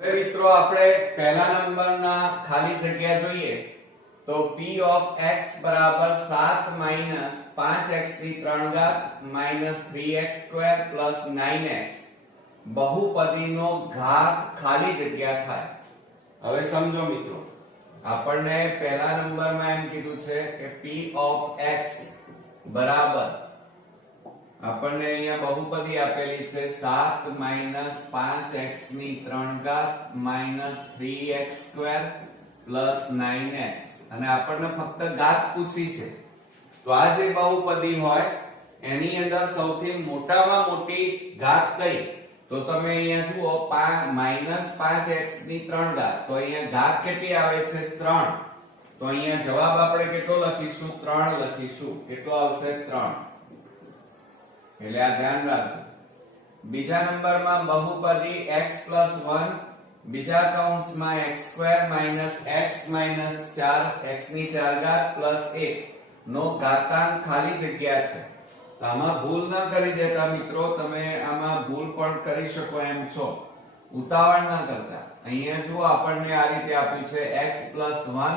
હવે મિત્રો આપણે પહેલા નંબરના ખાલી જગ્યા જોઈએ તો p of x બરાબર 7 5x ની 3 ઘાત 3x² 9x બહુપદીનો ઘાત ખાલી જગ્યા થાય। હવે સમજો મિત્રો, આપણને પહેલા નંબરમાં એમ કીધું છે કે p of x બરાબર આપણને અહીંયા બહુપદી આપેલી છે 7 5x ની 3 ઘાત 3x² 9x અને આપણને ફક્ત ઘાત પૂછી છે। તો આ જે બહુપદી હોય એની અંદર સૌથી મોટામાં મોટી ઘાત કઈ? તો તમે અહીંયા જુઓ 5x ની 3 ઘાત, તો અહીંયા ઘાત કેટલી આવે છે? 3। તો અહીંયા જવાબ આપણે કેટલો લખીશું? 3 લખીશું। કેટલો આવશે? 3। એટલે આ ધ્યાન રાખજો। બીજા નંબરમાં બહુપદી x+1 બીજા કૌંસમાં x² x 4 x ની 4 ઘાત 1 નો ઘાતાંક ખાલી જગ્યા છે। તો આમાં ભૂલ ન કરી દેતા મિત્રો, તમે આમાં ભૂલ પણ કરી શકો એમ છો, ઉતાવળ ન કરતા। અહીંયા જુઓ આપણને આ રીતે આપ્યું છે x+1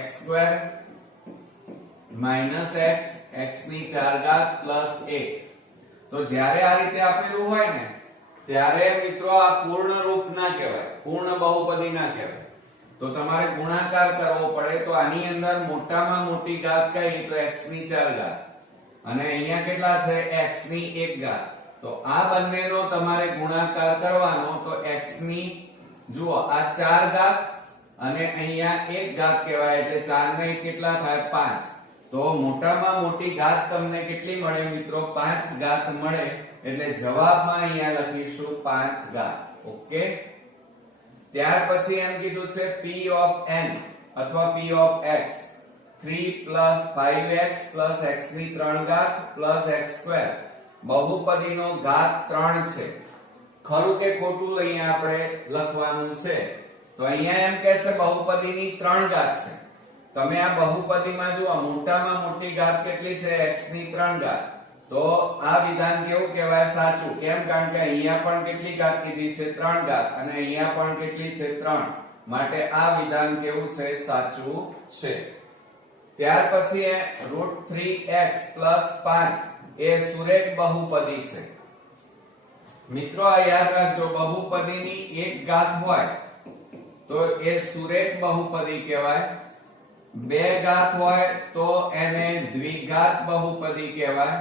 x² x x ની 4 ઘાત 1। તો જ્યારે આ રીતે આપેલું હોય ને ત્યારે મિત્રો આ પૂર્ણ રૂપ ના કહેવાય, પૂર્ણ બહુપદી ના કહેવાય। તો તમારે ગુણાકાર કરવો પડે। તો આની અંદર મોટામાં મોટી ઘાત કઈ? તો x ની 4 ઘાત અને અહીંયા કેટલા છે? x ની 1 ઘાત। તો આ બંનેનો તમારે ગુણાકાર કરવાનો। તો x ની જુઓ આ 4 ઘાત અને અહીંયા 1 ઘાત કહેવાય, એટલે 4 ને 1 કેટલા થાય? 5। તો મોટામાં મોટી ઘાત તમને કેટલી મળે મિત્રો? 5 ઘાત મળે। એટલે જવાબમાં અહીંયા લખીશું 5 ઘાત। ઓકે। ત્યાર પછી એમ કીધું છે p of n અથવા p of x 3 5x x ની 3 ઘાત x² બહુપદીનો ઘાત 3 છે। ખરું કે ખોટું અહીંયા આપણે લખવાનું છે। તો અહીંયા એમ કહે છે બહુપદીની 3 ઘાત છે। તમે આ બહુપદીમાં જુઓ મોટામાં મોટી ઘાત કેટલી છે? x ની 3 ઘાત। તો આ વિધાન કેવું કહેવાય? સાચું। કેમ? કારણ કે અહીંયા પણ કેટલી ઘાત કીધી છે? 3 ઘાત અને અહીંયા પણ કેટલી છે? 3। માટે આ વિધાન કેવું છે? સાચું છે। ત્યાર પછી √3x 5 એ સુરેખ બહુપદી છે। મિત્રો આ યાદ રાખજો, બહુપદીની એક ઘાત હોય તો એ સુરેખ બહુપદી કહેવાય। 2 ઘાત હોય તો એને દ્વિઘાત બહુપદી કહેવાય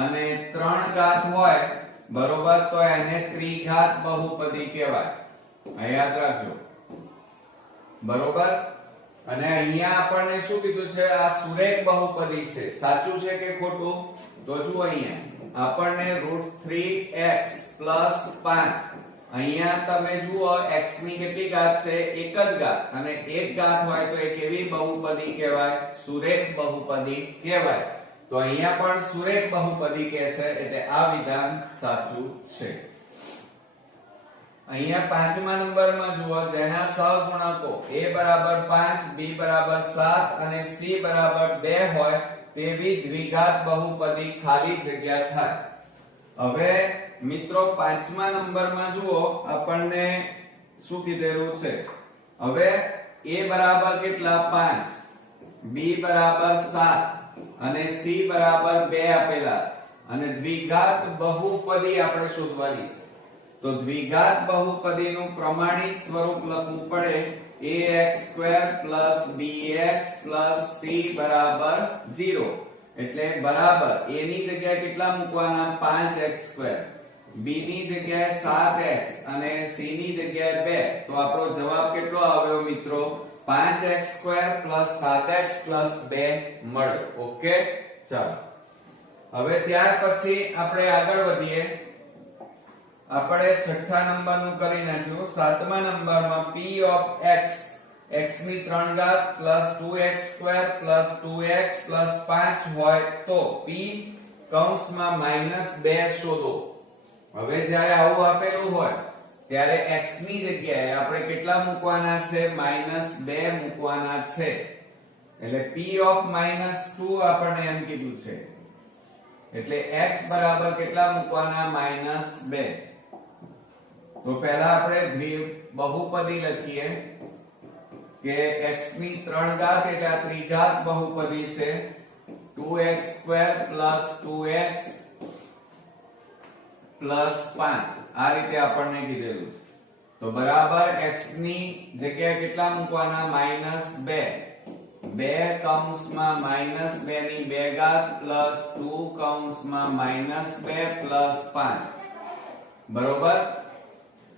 અને 3 ઘાત હોય બરોબર તો એને ત્રિઘાત બહુપદી કહેવાય। આ યાદ રાખજો બરોબર। અને અહીંયા આપણને શું કીધું છે? આ સુરેખ બહુપદી છે। સાચું છે કે ખોટું? તો જુઓ અહીંયા આપણને √3x 5 અહીંયા તમે જુઓ x ની કેટલી ઘાત છે? 1 જ ઘાત અને 1 ઘાત હોય તો એ કેવી બહુપદી કહેવાય? સુરેખ બહુપદી કહેવાય। તો અહીંયા પણ સુરેખ બહુપદી કહે છે, એટલે આ વિધાન સાચું છે। અહીંયા પાંચમા નંબરમાં જુઓ, જેના સહગુણકો a બરાબર 5 b બરાબર 7 અને c બરાબર 2 હોય તેવી દ્વિઘાત બહુપદી ખાલી જગ્યા થાય। હવે મિત્રો પાંચમા નંબરમાં જુઓ આપણને શું કીધેલું છે? હવે a બરાબર કેટલા? 5 b બરાબર 7 અને c બરાબર 2 આપેલા છે અને દ્વિઘાત બહુપદી આપણે શોધવાની છે। તો દ્વિઘાત બહુપદીનું પ્રમાણિત સ્વરૂપ લખવું પડે ax² bx c બરાબર 0। એટલે બરાબર a ની જગ્યાએ કેટલા મૂકવાના? 5x² b ની જગ્યાએ 7x અને c ની જગ્યાએ 2। તો આપણો જવાબ કેટલો આવ્યો મિત્રો? 5x² 7x 2 મળે। ઓકે, ચાલો હવે ત્યાર પછી આપણે આગળ વધીએ। આપણે છઠ્ઠા નંબરનું કરી નાખ્યું। સાતમા નંબરમાં p of x x ની 3 ઘાત 2x² 2x 5 હોય તો p કૌંસમાં -2 શોધો। હવે જ્યારે આવું આપેલું હોય ત્યારે x ની જગ્યાએ આપણે કેટલા મૂકવાના છે? -2 મૂકવાના છે। એટલે p of -2 આપણને એમ કીધું છે, એટલે x બરાબર કેટલા મૂકવાના? -2। તો પહેલા આપણે બહુપદી લખીએ કે x ની 3 ઘાત એટલે આ ત્રિઘાત બહુપદી છે 2x² + 2x + 5 આ રીતે આપણને કીધેલું છે તો બરાબર x ની જગ્યાએ કેટલા મૂકવાના -2 2 કૌંસમાં -2 ની 2 ઘાત પ્લસ 2 કૌંસમાં -2 પ્લસ 5 બરોબર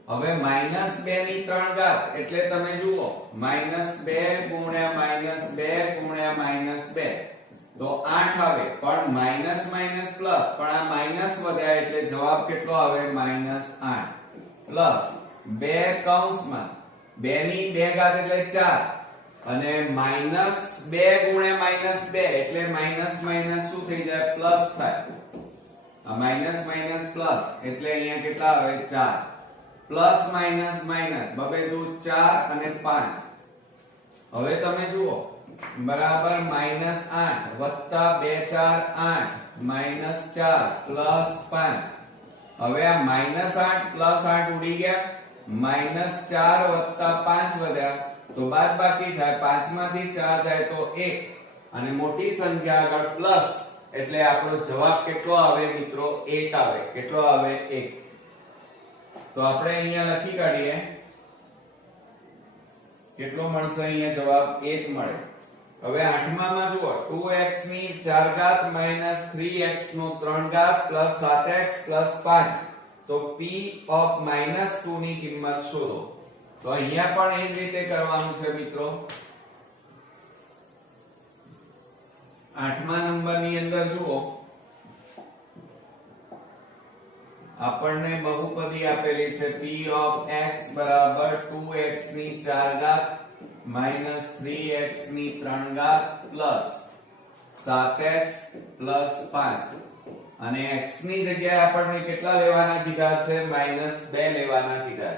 હવે -2 ની 3 ઘાત એટલે તમે જુઓ -2 ગુણ્યા -2 ગુણ્યા -2 તો 8 આવે પણ માઈનસ માઈનસ પ્લસ પણ આ માઈનસ વધ્યા એટલે જવાબ કેટલો આવે -8 પ્લસ 2 કૌંસમાં 2 ની 2 ઘાત એટલે 4 અને -2 ગુણ્યા -2 એટલે માઈનસ માઈનસ શું થઈ જાય પ્લસ થાય આ માઈનસ માઈનસ પ્લસ એટલે અહીંયા કેટલા આવે 4 પ્લસ માઈનસ માઈનસ બબે દુ 4 અને 5 હવે તમે જુઓ બરાબર -8 વત્તા 2 4 8 -4 પ્લસ 5 હવે આ -8 પ્લસ 8 ઉડી ગયા -4 વત્તા 5 વધ્યા તો બાદબાકી થાય 5 માંથી 4 જાય તો 1 અને મોટી સંખ્યા આગળ પ્લસ એટલે આપણો જવાબ કેટલો આવે મિત્રો 1 આવે કેટલો આવે 1 તો આપણે અહીંયા લખી કાઢીએ કેટલો મળશે અહીંયા જવાબ 1 મળે હવે 8માં જુઓ 2x ની 4 ઘાત - 3x નો 3 ઘાત પ્લસ 7x પ્લસ 5 તો p ઓફ -2 ની કિંમત શોધો તો અહીંયા પણ એ જ રીતે કરવાનું છે મિત્રો 8મા નંબરની અંદર જુઓ આપણને બહુપદી આપેલી છે p ઓફ x બરાબર 2x ની 4 ઘાત -3x ની 3 ઘાત પ્લસ 7x પ્લસ 5 અને x ની જગ્યાએ આપણને કેટલા લેવાના કીધા છે -2 લેવાના કીધા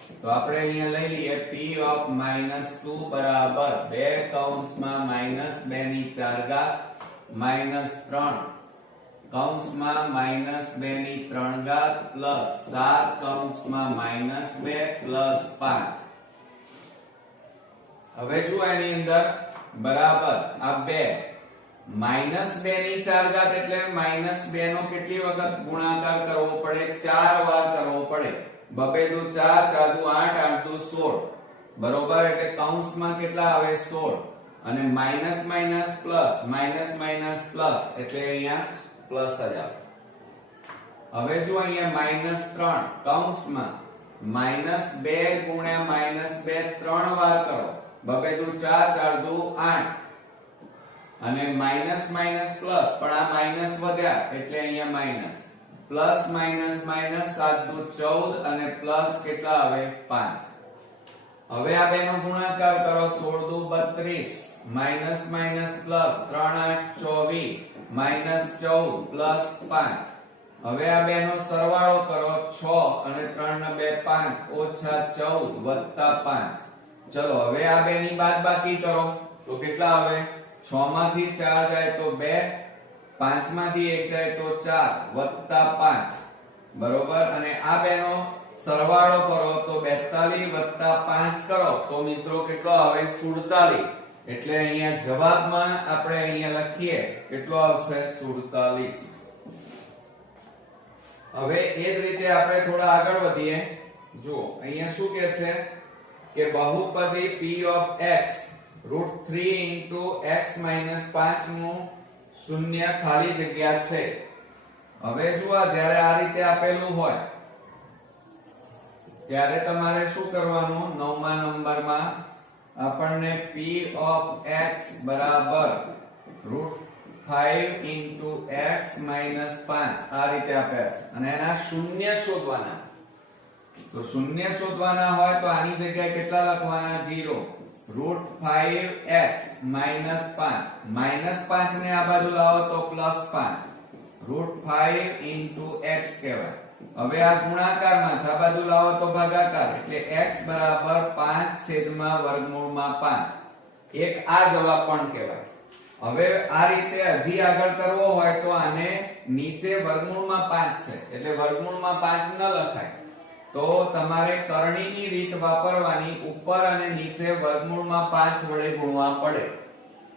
છે તો આપણે અહીંયા લઈ લઈએ p ઓફ -2 બરાબર 2 કૌંસમાં -2 ની 4 ઘાત -3 કૌંસમાં -2 ની 3 ઘાત પ્લસ 7 કૌંસમાં -2 પ્લસ 5 હવે જો એની અંદર બરાબર આ 2 -2 ની 4 ઘાત એટલે -2 નો કેટલી વખત ગુણાકાર કરવો પડે 4 વાર કરવો પડે બબે દુ 4 4 દુ 8 8 દુ 16 બરોબર એટલે કૌંસમાં કેટલા આવે 16 અને minus minus plus minus minus plus એટલે અહીંયા પ્લસ જ આવે હવે જો અહીંયા -3 કૌંસમાં -2 ગુણ્યા -2 3 વાર કરો બબે દુ 4 4 દુ 8 અને માઈનસ માઈનસ પ્લસ પણ આ માઈનસ વધ્યા એટલે અહીંયા માઈનસ પ્લસ માઈનસ માઈનસ 7 દુ 14 અને પ્લસ કેટલા આવે 5 હવે આ બેનો ગુણાકાર કરો 16 દુ 32 minus minus plus 3 8 24 minus 14 plus 5 હવે આ બેનો સરવાળો કરો 6 અને 3 ને 2 5 ઓછા 14 વત્તા 5 ચલો હવે આ બેની બાદબાકી કરો તો કેટલા આવે 6 માંથી 4 જાય તો 2 5 માંથી 1 જાય તો 4 વત્તા 5 બરોબર અને આ બેનો સરવાળો કરો તો 42 વત્તા 5 કરો તો મિત્રો કેટલો આવે 47 એટલે અહીંયા જવાબમાં આપણે અહીંયા લખીએ કેટલો આવશે 47 હવે એ જ રીતે આપણે થોડા આગળ વધીએ જો અહીંયા શું કહે છે કે બહુપદી p of x √3 x - 5 નું શૂન્ય ખાલી જગ્યા છે હવે જો જ્યારે આ રીતે આપેલું હોય ત્યારે તમારે શું કરવાનું 9મા નંબરમાં આપણને p of x બરાબર √5 x - 5 આ રીતે આપ્યા છે અને એના શૂન્ય શોધવાના તો શૂન્ય શોધવાના હોય તો આની જગ્યાએ કેટલા લખવાના 0 √5x - 5 -5 ને આ બાજુ લાવો તો +5 √5 x કહેવાય હવે આ ગુણાકારમાં આ બાજુ લાવો તો ભાગાકાર એટલે x બરાબર 5/5 એક આ જવાબ પણ કહેવાય હવે આ રીતે હજી આગળ કરવો હોય તો આને નીચે વર્ગમૂળમાં 5 છે એટલે વર્ગમૂળમાં 5 ન લખાય તો તમારે કરણીની રીત વાપરવાની, ઉપર અને નીચે વર્ગમૂળમાં 5 વડે ગુણવા પડે.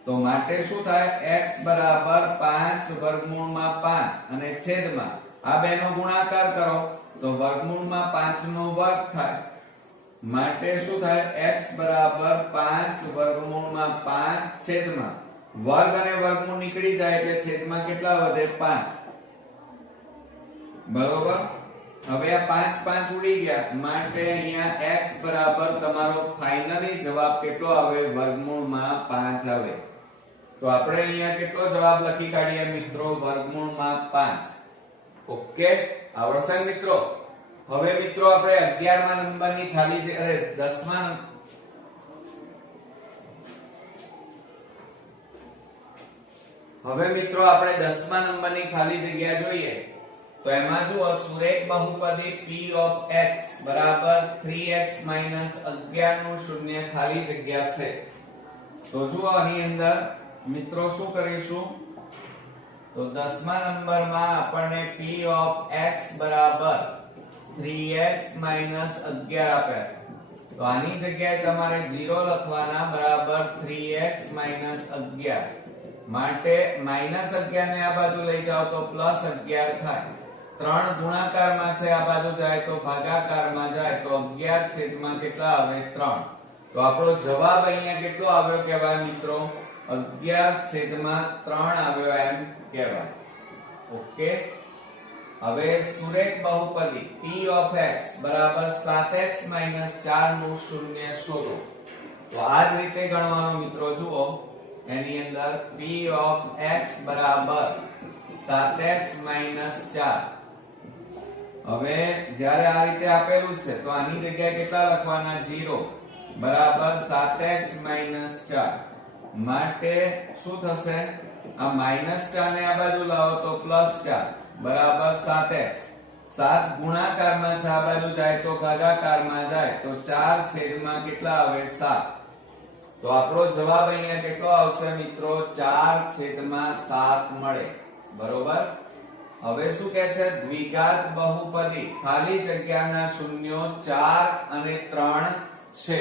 તો માટે શું થાય, x બરાબર 5 વર્ગમૂળમાં 5 અને છેદમાં આ બેનો ગુણાકાર કરો તો વર્ગમૂળમાં 5 નો વર્ગ થાય. માટે શું થાય, x બરાબર 5 વર્ગમૂળમાં 5 છેદમાં વર્ગ અને વર્ગમૂળ નીકળી જાય એટલે છેદમાં કેટલા વધે, 5. બરોબર. હવે આ 5 5 ઉડી ગયા, માટે અહીંયા x બરાબર તમારો ફાઇનલી જવાબ કેટલો આવે, વર્ગમૂળમાં 5 આવે. તો આપણે અહીંયા કેટલો જવાબ લખી કાઢીએ મિત્રો, વર્ગમૂળમાં 5. ઓકે, આવડશે મિત્રો. હવે મિત્રો આપણે 11મા નંબરની ખાલી 10મા હવે મિત્રો આપણે 10મા નંબરની ખાલી જગ્યા જોઈએ. તો એમાં જુઓ, સુરેખ બહુપદી p of x બરાબર 3x 11 નું શૂન્ય ખાલી જગ્યા છે. તો જુઓ આની અંદર મિત્રો શું કરીશું, તો 10મા નંબરમાં આપણને p of x બરાબર 3x 11 આપ્યા છે. તો આની જગ્યાએ તમારે 0 લખવાના, બરાબર 3x 11. માટે -11 ને આ બાજુ લઈ જાઓ તો +11 થાય. 3 ગુણાકારમાં છે, આ બાજુ જાય તો ભાગાકારમાં જાય તો 11 છેદમાં કેટલા આવે, 3. તો આપણો જવાબ અહીંયા કેટલો આવ્યો કહેવાય મિત્રો, 11 છેદમાં 3 આવ્યો એમ કહેવાય. ઓકે. હવે સુરેખ બહુપદી p of x બરાબર 7x 4 નું શૂન્ય શોધો. તો આ જ રીતે ગણવાનો મિત્રો. જુઓ એની અંદર p of x બરાબર 7x 4. હવે જ્યારે આ રીતે આપેલું છે તો આની જગ્યાએ કેટલા લખવાના, 0 બરાબર 7x 4. માટે શું થશે, આ -4 ને આ બાજુ લાવો તો +4 બરાબર 7x. 7 ગુણાકારમાં છે, આ બાજુ જાય તો ભાગાકારમાં જાય તો 4 છેદમાં કેટલા આવે, 7. તો આપણો જવાબ અહીંયા કેટલો આવશે મિત્રો, 4 છેદમાં 7 મળે. બરોબર. હવે શું કહે છે, દ્વિઘાત બહુપદી ખાલી જગ્યાના શૂન્યો 4 અને 3 છે.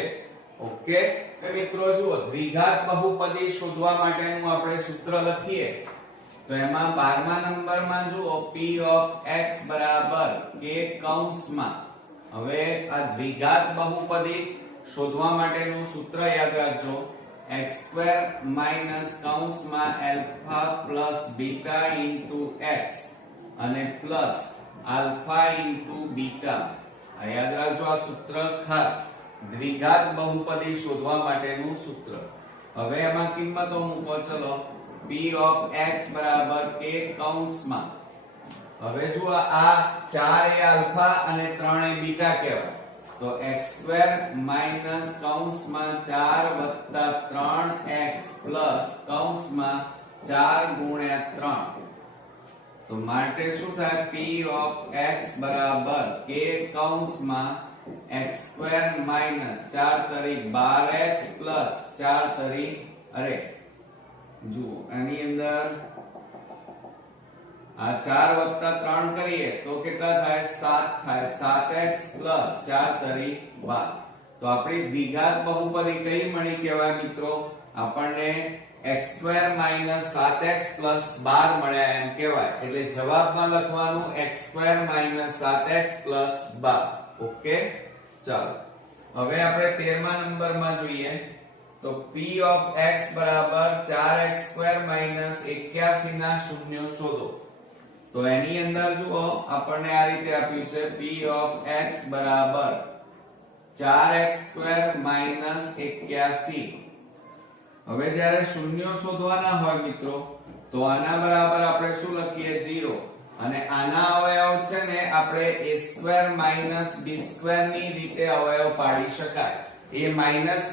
ઓકે. તો મિત્રો જુઓ, દ્વિઘાત બહુપદી શોધવા માટેનું આપણે સૂત્ર લખીએ. તો એમાં 12મા નંબરમાં જુઓ, p of x બરાબર k કૌંસમાં. હવે આ દ્વિઘાત બહુપદી શોધવા માટેનું સૂત્ર યાદ રાખજો, x² કૌંસમાં alpha plus beta into x અને પ્લસ આલ્ફા into બીટા. આ યાદ રાખજો, આ સૂત્ર ખાસ દ્વિઘાત બહુપદી શોધવા માટેનું સૂત્ર. હવે એમાં કિંમતો મૂકો. ચલો, p of x બરાબર k કૌંસમાં. હવે જુઓ, આ 4 એ આલ્ફા અને 3 એ બીટા કહેવાય. તો x² કૌંસમાં 4 વત્તા 3x પ્લસ કૌંસમાં 4 ગુણ્યા 3. તો માટે શું થાય, p of x બરાબર k કૌંસમાં x² 4 તરી 12x પ્લસ 4 તરી જુઓ આની અંદર આ 4 વત્તા 3 કરીએ તો કેટલા થાય, 7 થાય. 7x પ્લસ 4 તરી 12. તો આપણી દ્વિઘાત બહુપદી કઈ મળી કહેવાય મિત્રો, આપણને x² 7x પ્લસ 12 મળ્યા એમ કહેવાય. એટલે જવાબમાં લખવાનું x² 7x પ્લસ 12. ઓકે. ચાલો હવે આપણે 13મા નંબરમાં જોઈએ. તો p of x બરાબર 4x² 81 ના શૂન્યો શોધો. તો એની અંદર જુઓ, આપણને આ રીતે આપ્યું છે, p of x બરાબર 4x² 81. હવે જ્યારે શૂન્યો શોધવાના હોય મિત્રો, તો આના બરાબર આપણે શું લખીએ, 0. અને આના અવયવ છે ને આપણે a² b² ની રીતે અવયવ પાડી શકાય. a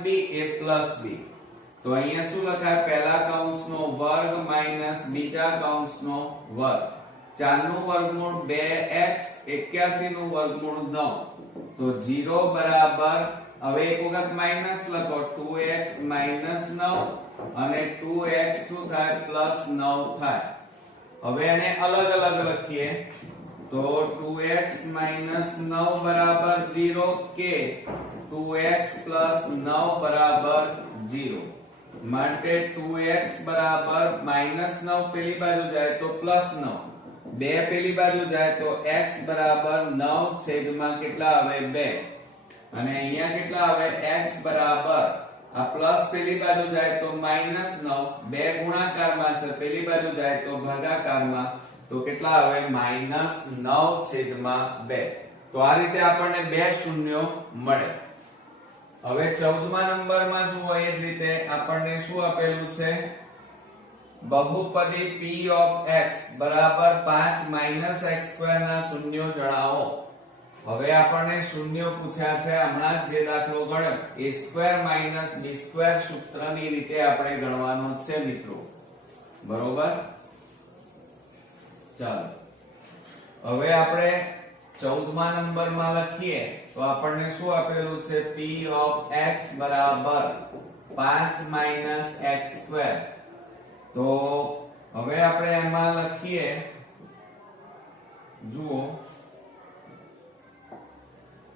b a b. તો અહીંયા શું લખાય, પહેલા કૌંસનો વર્ગ માઈનસ બીજા કૌંસનો વર્ગ. 4 નું વર્ગમૂળ 2x, 81 નું વર્ગમૂળ 9. તો 0 બરાબર, હવે એક વખત માઈનસ લખો, 2x માઈનસ 9 અને 2x શું થાય, પ્લસ 9 થાય. હવે એને અલગ અલગ લખીએ. તો તો 2x - 9 બરાબર 0 કે 2x + 9 બરાબર 0 માટે 2x બરાબર -9 પેલી બાજુ જાય તો +9 2 પેલી બાજુ જાય તો x બરાબર 9 છેદમાં કેટલા આવે 2 અને અહીંયા કેટલા આવે x બરાબર આ પ્લસ પેલી બાજુ જાય તો -9 2 ગુણાકારમાં છે પેલી બાજુ જાય તો ભાગાકારમાં તો કેટલા આવે -9 છેદમાં 2 તો આ રીતે આપણને બે શૂન્યો મળે હવે 14મા નંબરમાં જુઓ એ જ રીતે આપણને શું આપેલું છે બહુપદી p of x બરાબર 5 - x² ના શૂન્યો જણાવો હવે આપણને શૂન્યો પૂછ્યા છે હમણાં જ જે દાખલો ગણ્યો a² - b² સૂત્રની રીતે આપણે ગણવાનો છે મિત્રો બરોબર ચાલો હવે આપણે 14મા નંબરમાં લખીએ તો આપણને શું આપેલું છે p of x બરાબર 5 - x² તો હવે આપણે એમાં લખીએ જુઓ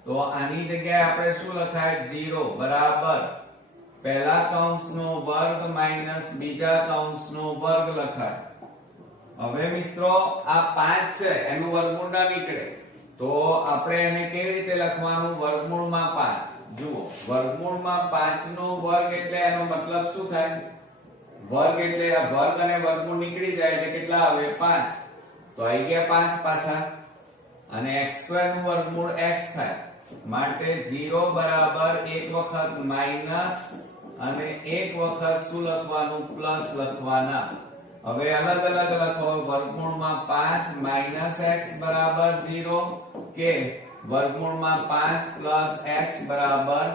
તો આની જગ્યાએ આપણે શું લખાય 0 બરાબર પહેલા કૌંસનો વર્ગ માઈનસ બીજા કૌંસનો વર્ગ લખાય હવે મિત્રો આ 5 છે એનું વર્ગમૂળ ના નીકળે તો આપણે એને કેવી રીતે લખવાનું વર્ગમૂળમાં 5 જુઓ વર્ગમૂળમાં 5 નો વર્ગ એટલે એનો મતલબ શું થાય વર્ગ એટલે આ વર્ગ અને વર્ગમૂળ નીકળી જાય એટલે કેટલા આવે 5 તો આવી ગયા 5 પાછા અને x² નું વર્ગમૂળ x થાય માટે 0 બરાબર એક વખત માઈનસ અને એક વખત શું લખવાનું પ્લસ લખવાના હવે અલગ અલગ લખો વર્ગમૂળમાં 5 - x બરાબર 0 કે વર્ગમૂળમાં 5 + x બરાબર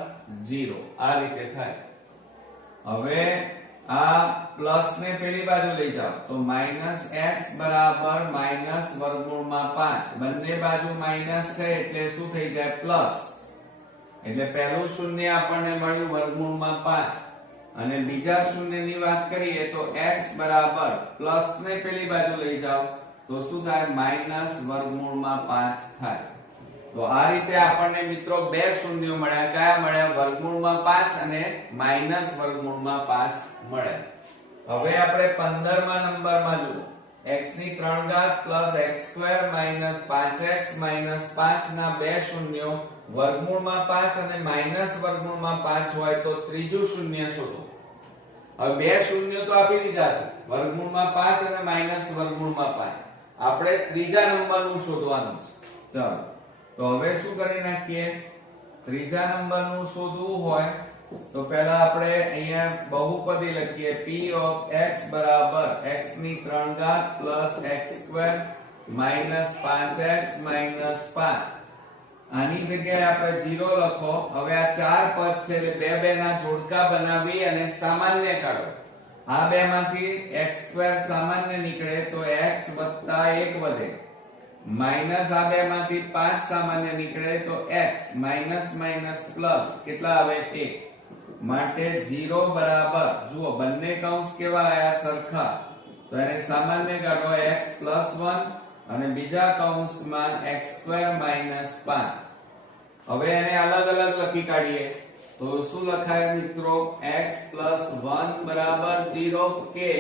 0 આ રીતે થાય હવે આ પ્લસ ને પેલી બાજુ લઈ જાઓ તો -x બરાબર વર્ગમૂળમાં 5 બંને બાજુ માઈનસ છે એટલે શું થઈ જાય પ્લસ એટલે પહેલું શૂન્ય આપણને મળ્યું વર્ગમૂળમાં 5 અને બીજા શૂન્યની વાત કરીએ તો x બરાબર પ્લસ ને પેલી બાજુ લઈ જાઓ તો શું થાય વર્ગમૂળમાં 5 થાય તો આ રીતે આપણને મિત્રો બે શૂન્યો મળ્યા કયા મળ્યા વર્ગમૂળમાં 5 અને વર્ગમૂળમાં 5 મળ્યા હવે આપણે 15મા નંબરમાં જુઓ x³ x² - 5x - 5 ના બે શૂન્યો વર્ગમૂળમાં 5 અને વર્ગમૂળમાં 5 હોય તો ત્રીજું શૂન્ય શોધો હવે બે શૂન્યો તો આપી દીધા છે વર્ગમૂળમાં 5 અને વર્ગમૂળમાં 5 આપણે ત્રીજા નંબરનું શોધવાનું છે ચાલો તો હવે શું કરી નાખીએ ત્રીજા નંબરનું શોધવું હોય તો પહેલા આપણે અહીંયા બહુપદી લખીએ p of x બરાબર x³ + x² - 5x - 5 આની જગ્યાએ આપણે 0 લખો હવે આ ચાર પદ છે એટલે બે બે ના જોડકા બનાવી અને સામાન્ય કાઢો આ બે માંથી x² સામાન્ય નીકળે તો x + 1 વધે માઈનસ આ બે માંથી 5 સામાન્ય નીકળે તો x પ્લસ કેટલા આવે 1 માટે 0 બરાબર જુઓ બંને કૌંસ કેવા આયા સરખા તો એને સામાન્ય કાઢો x + 1 અને બીજા કૌંસમાં x² - 5 હવે એને અલગ અલગ લખી કાઢીએ તો શું લખાય મિત્રો x + 1 બરાબર 0 કે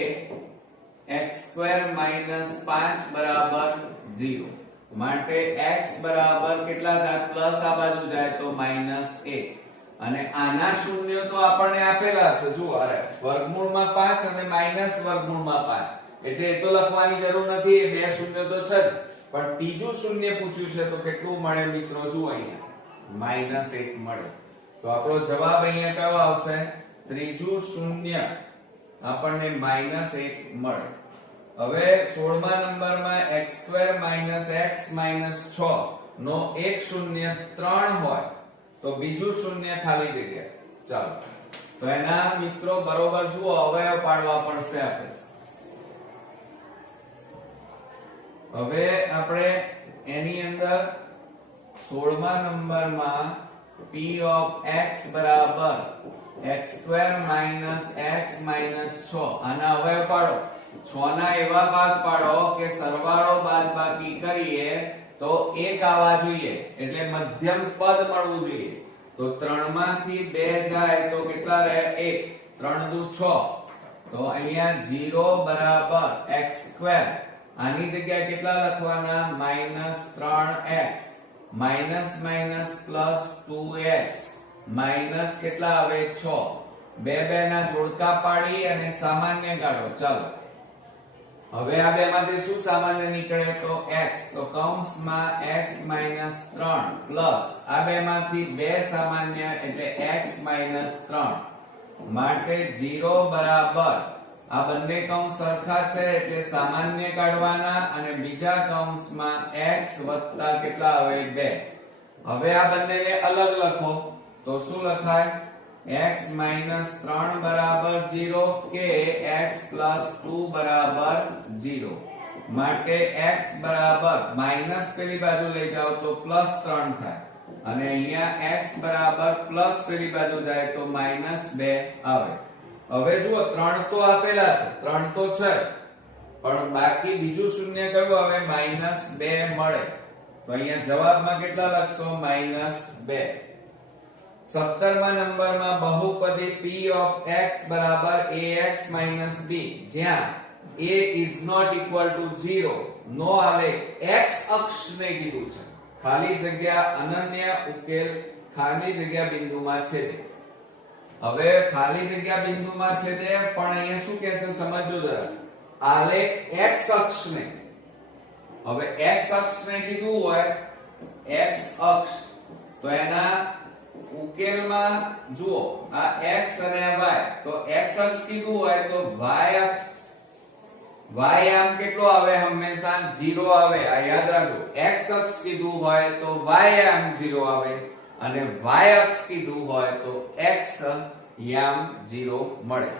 x² - 5 બરાબર 0 માટે x બરાબર કેટલા થાય પ્લસ આ બાજુ જાય તો -1 અને આના શૂન્ય તો આપણને આપેલા છે જુઓ અરે વર્ગમૂળમાં 5 અને વર્ગમૂળમાં 5 એટલે એ તો લખવાની જરૂર નથી એ બે શૂન્ય તો છે જ પણ ત્રીજું શૂન્ય પૂછ્યું છે તો કેટલું મળે મિત્રો જુઓ અહીંયા -1 મળે તો આપણો જવાબ અહીંયા કયો આવશે ત્રીજું શૂન્ય આપણને -1 મળે હવે 16મા નંબરમાં x² - x - 6 નો એક શૂન્ય 3 હોય તો બીજું શૂન્ય ખાલી જગ્યા ચાલો તો એના મિત્રો બરોબર જુઓ અવયવ પાડવા પડશે આપણે હવે આપણે એની અંદર 16મા નંબરમાં p of x બરાબર x² - x - 6 આના અવયવ પાડો 6 ના એવા ભાગ પાડો કે સરવાળો બાદબાકી કરીએ તો 1 આવવા જોઈએ, એટલે મધ્યમ પદ મળવું જોઈએ. તો 3 માંથી 2 જાય તો કેટલા રહે? 1. 3 દુ 6. તો અહીંયા 0 બરાબર x². આની જગ્યાએ કેટલા લખવાના? -3x minus minus plus 2x minus કેટલા આવે? 6. બે ના જોડકા પાડી અને સામાન્ય કાઢો. ચાલો હવે આ બે માંથી શું સામાન્ય નીકળે? તો x. તો કૌંસમાં x - 3 પ્લસ આ બે માંથી 2 સામાન્ય એટલે x - 3 માટે 0 બરાબર આ બંને કૌંસ સરખા છે એટલે સામાન્ય કાઢવાના અને બીજા કૌંસમાં x વત્તા કેટલા આવે? 2. હવે આ બંનેને અલગ લખો તો શું લખાય? x - 3 બરાબર 0 કે x + 2 બરાબર 0 માટે x બરાબર માઈનસ પેલી બાજુ લઈ જાઓ તો +3 થાય અને અહીંયા x બરાબર પ્લસ પેલી બાજુ જાય તો -2 આવે. હવે જુઓ 3 તો આપેલા છે, 3 તો છે, પણ બાકી બીજું શૂન્ય કયું આવે? -2 મળે. તો અહીંયા જવાબમાં કેટલા લખશો? -2. 17મા નંબરમાં બહુપદી p of x બરાબર ax - b જ્યાં a is not equal to 0 નો આલેખ x અક્ષને કીધું છે. ખાલી જગ્યા અનન્ય ઉકેલ ખાલી જગ્યા બિંદુમાં છેદે. હવે ખાલી જગ્યા બિંદુમાં છેદે પણ અહીંયા શું કહે છે સમજજો જરા. આલેખ x અક્ષને, હવે x અક્ષને કીધું હોય x અક્ષ તો એના ઉકેલમાં જુઓ આ x અને y. તો x અક્ષ કીધું હોય તો y અક્ષ y આમ કેટલો આવે? હંમેશા 0 આવે. આ યાદ રાખો. x અક્ષ કીધું હોય તો y આમ 0 આવે અને y અક્ષ કીધું હોય તો x યામ 0 મળે.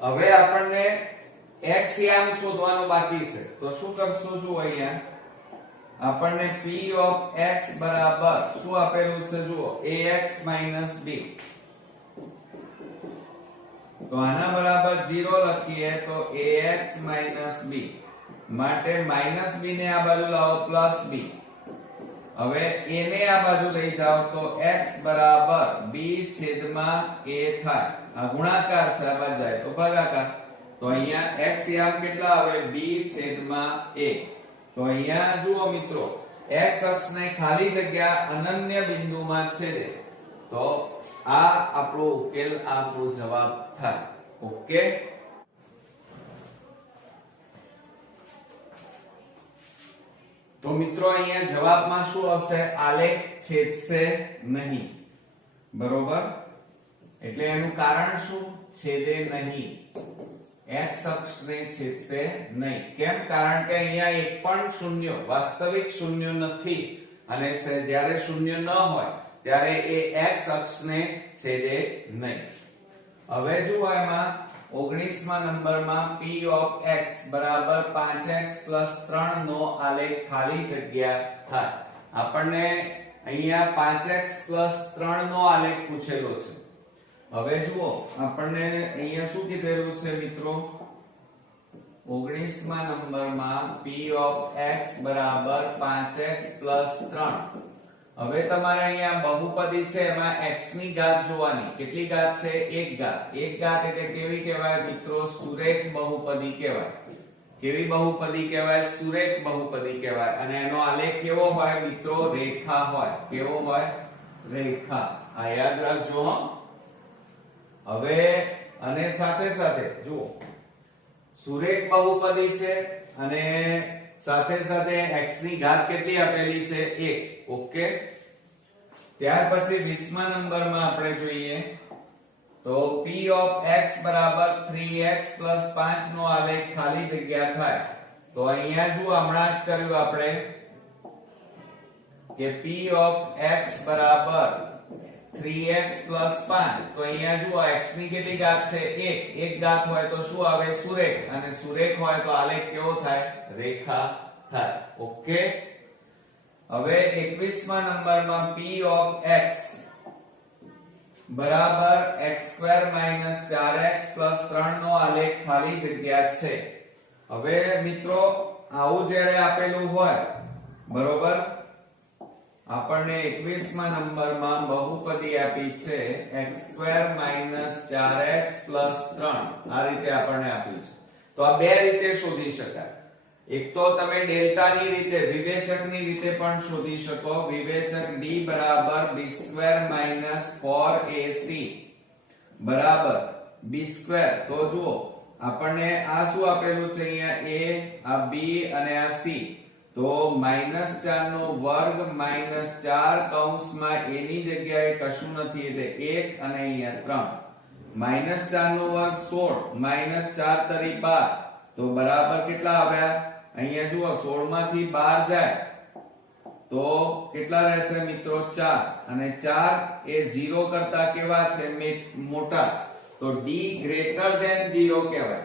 હવે આપણને x યામ શોધવાનું બાકી છે તો શું કરશું? જુઓ અહીંયા આપણને p of x બરાબર શું આપેલું છે? જુઓ ax - b. તો આના બરાબર 0 લખીએ તો ax - b માટે -b ને આ બાજુ લાવો +b. હવે a ને આ બાજુ લઈ જાઓ તો x બરાબર b છેદમાં a થાય. આ ગુણાકાર છે, આ બાજુ જાય તો ભાગાકાર. તો અહીંયા x યામ કેટલા આવે? b છેદમાં a. તો અહીંયા જુઓ મિત્રો x અક્ષને ખાલી જગ્યા અનન્ય બિંદુમાં છેદે. તો આ આપણો ઉકેલ, આપણો જવાબ થાય. ઓકે. તો મિત્રો અહીંયા જવાબમાં શું હશે? આલેખ છેદશે નહીં. બરોબર. એટલે એનું કારણ શું? છેદે નહીં. x અક્ષને છેદશે નહીં. કેમ? કારણ કે અહીંયા એક પણ શૂન્ય, વાસ્તવિક શૂન્ય નથી અને જ્યારે શૂન્ય ન હોય ત્યારે એ x અક્ષને છેદે નહીં. હવે જુઓ એમાં 19મા નંબરમાં p of x બરાબર 5x + 3 નો આલેખ ખાલી જગ્યા થાય. આપણને અહીંયા 5x + 3 નો આલેખ પૂછેલો છે. હવે જુઓ આપણને અહીંયા શું કીધેલું છે મિત્રો? 19મા નંબરમાં p of x બરાબર 5x + 3. હવે તમારે અહીંયા બહુપદી છે એમાં x ની ઘાત જોવાની. કેટલી ઘાત છે? 1 ઘાત. 1 ઘાત એટલે કેવી કહેવાય મિત્રો? સુરેખ બહુપદી કહેવાય. કેવી બહુપદી કહેવાય? સુરેખ બહુપદી કહેવાય. અને એનો આલેખ કેવો હોય મિત્રો? રેખા હોય. કેવો હોય? રેખા. આ યાદ રાખજો હો. હવે અને સાથે સાથે જુઓ સુરેખ બહુપદી છે અને સાથે સાથે x ની ઘાત કેટલી આપેલી છે? 1. ઓકે. ત્યાર પછી 20મા નંબરમાં આપણે જોઈએ તો p of x બરાબર 3x + 5 નો આલેખ ખાલી જગ્યા થાય. તો અહીંયા જુઓ હમણાં જ કર્યું આપણે કે p of x બરાબર 3x + 5. તો અહીંયા જુઓ x ની કેટલી ઘાત છે? 1. 1 ઘાત હોય તો શું આવે? સુરેખ. અને સુરેખ હોય તો આલેખ કેવો થાય? રેખા થાય. ઓકે. હવે 21મા નંબરમાં p of x બરાબર x² - 4x + 3 નો આલેખ ખાલી જગ્યા છે. હવે મિત્રો આવું જ્યારે આપેલું હોય બરોબર. આપણને 21મા નંબરમાં બહુપદી આપી છે x² - 4x + 3 આ રીતે આપણને આપી છે. તો આ બે રીતે શોધી શકાય. એક તો તમે ડેલ્ટાની રીતે વિવેચકની રીતે પણ શોધી શકો. વિવેચક d બરાબર b² - 4ac બરાબર b². તો જુઓ આપણને આ શું આપેલું છે અહીંયા a, આ b અને આ c. તો -4 નો વર્ગ -4 કૌંસમાં a ની જગ્યાએ કશું નથી એટલે 1 અને અહીંયા 3. -4 નો વર્ગ 16 -4 તરી 12. તો બરાબર કેટલા આવ્યા? અહીંયા જુઓ 16 માંથી 12 જાય તો કેટલા રહેશે મિત્રો? 4. અને 4 એ 0 કરતા કેવા છે? મોટા. તો d > 0 કહેવાય.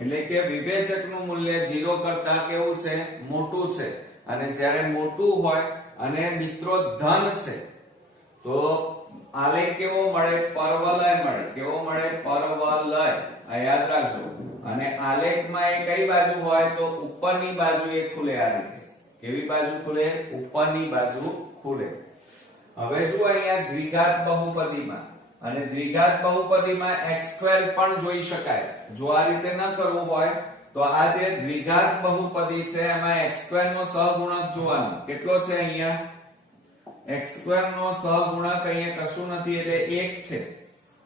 એટલે કે વિવેચકનું મૂલ્ય 0 કરતા કેવું છે? મોટું છે. અને જ્યારે મોટું હોય અને મિત્રો ધન છે તો આલેખ કેવો મળે? પરવલય મળે. કેવો મળે? પરવલય. આ યાદ રાખજો. અને આલેખમાં એ કઈ બાજુ હોય? તો ઉપરની બાજુ એ ખુલે. આ રીતે. કેવી બાજુ ખુલે? ઉપરની બાજુ ખુલે. હવે જુઓ અહીંયા દ્વિઘાત બહુપદીમાં અને દ્વિઘાત બહુપદીમાં x² પણ જોઈ શકાય. જો આ રીતે ન કરવું હોય તો આ જે દ્વિઘાત બહુપદી છે એમાં x² નો સહગુણક જોવાનો. કેટલો છે અહીંયા? x² નો સહગુણક અહીંયા કશું નથી એટલે 1 છે.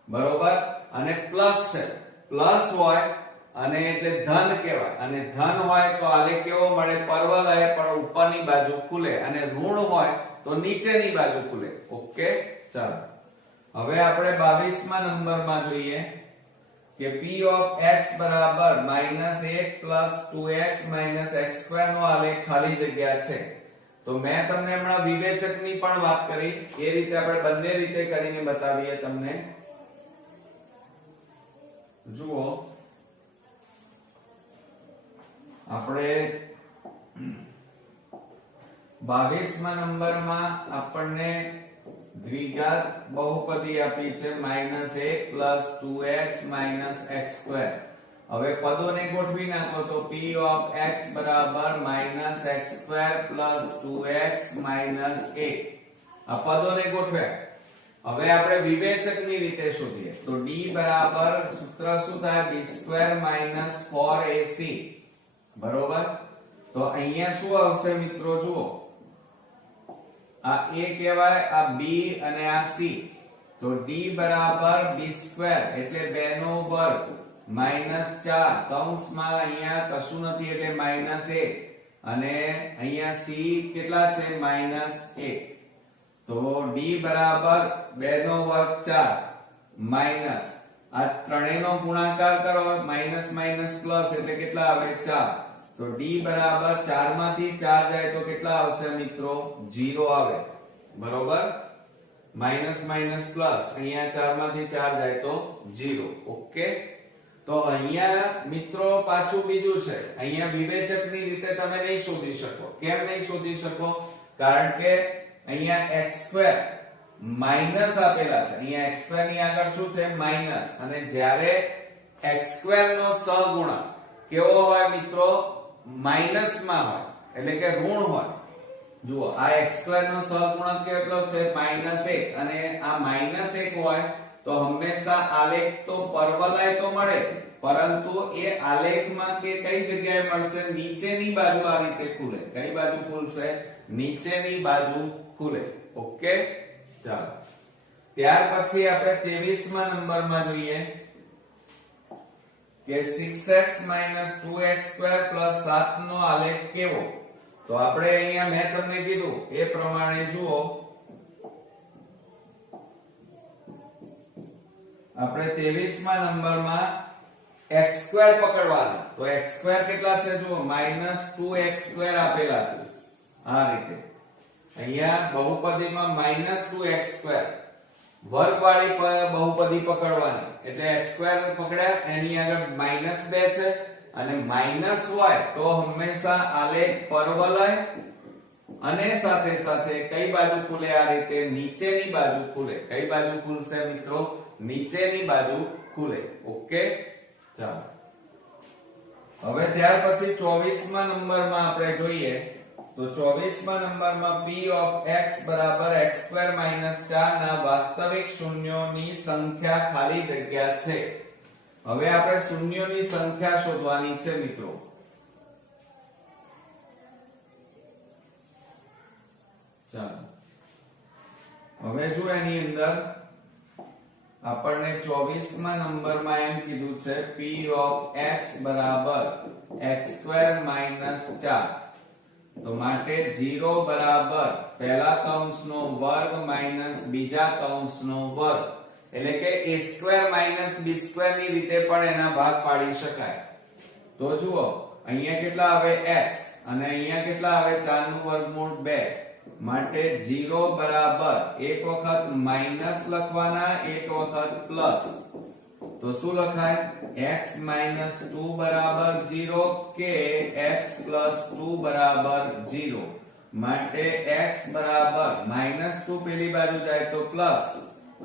બરોબર. અને પ્લસ છે. પ્લસ હોય અને એટલે ધન કહેવાય. અને ધન હોય તો આલેખ કેવો મળે? પરવલય, પણ ઉપરની બાજુ ખુલે. અને ઋણ હોય તો નીચેની બાજુ ખુલે. ઓકે. ચાલો હવે આપણે 22મા નંબરમાં જોઈએ કે p of x બરાબર -1 + 2x - x² નો આલેખ ખાલી જગ્યા છે. તો મેં તમને હમણાં વિવેચકની પણ વાત કરી એ રીતે આપણે બંને રીતે કરીને બતાવીએ તમને. જુઓ આપણે 22મા નંબરમાં આપણને દ્વિઘાત બહુપદી આપી છે -1 + 2x - x². હવે પદોને ગોઠવી નાખો તો p of x બરાબર -x² + 2x - 1. આ પદોને ગોઠવ્યા. હવે આપણે વિવેચકની રીતે શોધીએ તો d બરાબર સૂત્ર શું થાય? b² - 4ac. બરોબર. તો અહીંયા શું આવશે મિત્રો? જુઓ આ a કહેવાય, આ b અને આ c. તો d બરાબર b² એટલે 2 નો વર્ગ -4 કૌંસમાં અહીંયા કશું નથી એટલે -1. અને અહીંયા c કેટલા છે? -1. તો d બરાબર 2 નો વર્ગ 4 માઈનસ આ ત્રણેયનો ગુણાકાર કરો માઈનસ પ્લસ એટલે કેટલા આવે? 4. તો d બરાબર 4 માંથી 4 જાય તો કેટલા આવશે મિત્રો? 0 આવે. બરોબર. માઈનસ પ્લસ અહીંયા 4 માંથી 4 જાય તો 0. ઓકે. તો અહીંયા મિત્રો પાછું બીજું છે. અહીંયા વિવેચકની રીતે તમે નહીં શોધી શકો. કેમ નહીં શોધી શકો? કારણ કે અહીંયા x² માઈનસ આપેલા છે. અહીંયા x² ની આગળ શું છે? માઈનસ. અને જ્યારે x² નો સહગુણક કેવો હોય મિત્રો? માઈનસ માં હોય એટલે કે ઋણ હોય. જુઓ આ x² નો સહગુણક કેટલો છે? -1. અને આ -1 હોય તો હંમેશા આલેખ તો પરવલય તો મળે, પરંતુ એ આલેખમાં કે કઈ જગ્યાએ મળશે? નીચેની બાજુ આ રીતે ખુલે. કઈ બાજુ ખુલશે? નીચેની બાજુ ખુલે. ઓકે. ચાલો ત્યાર પછી આપણે 23મા નંબરમાં જોઈએ કે 6x - 2x² + 7 નો આલેખ કેવો? તો આપણે અહીંયા મેં તમને કીધું એ પ્રમાણે જુઓ આપણે 23મા નંબરમાં x² પકડવાના. તો x² કેટલા છે? જુઓ -2x² આપેલા છે. આ રીતે અહીંયા બહુપદીમાં -2x² વર્ગવાળી બહુપદી પકડવાની. એટલે x² પકડ્યા, એની આગળ -2 છે અને માઈનસ હોય તો હંમેશા આલેખ પરવલય અને સાથે સાથે કઈ બાજુ ખુલે? આ રીતે નીચેની બાજુ ખુલે. કઈ બાજુ ખુલશે મિત્રો? નીચેની બાજુ ખુલે. ઓકે. ચાલો હવે ત્યાર પછી 24મા નંબરમાં આપણે જોઈએ તો 24મા નંબરમાં p of x બરાબર x² - 4 ના વાસ્તવિક શૂન્યોની સંખ્યા ખાલી જગ્યા છે. હવે આપણે શૂન્યોની સંખ્યા શોધવાની છે મિત્રો. ચાલો હવે જો એની અંદર આપણને 24મા નંબરમાં એમ કીધું છે p of x બરાબર x² - 4. તો માટે 0 બરાબર પહેલા કૌંસનો વર્ગ માઈનસ બીજા કૌંસનો વર્ગ, એટલે કે a² - b² ની રીતે પણ એના ભાગ પાડી શકાય. તો જુઓ અહીંયા કેટલા આવે x અને અહીંયા કેટલા આવે 4 નું વર્ગમૂળ 2. માટે 0 બરાબર એક વખત માઈનસ લખવાના, એક વખત પ્લસ. તો શું લખાય? x - 2 બરાબર 0 કે x + 2 બરાબર 0. માટે x બરાબર -2 પેલી બાજુ જાય તો પ્લસ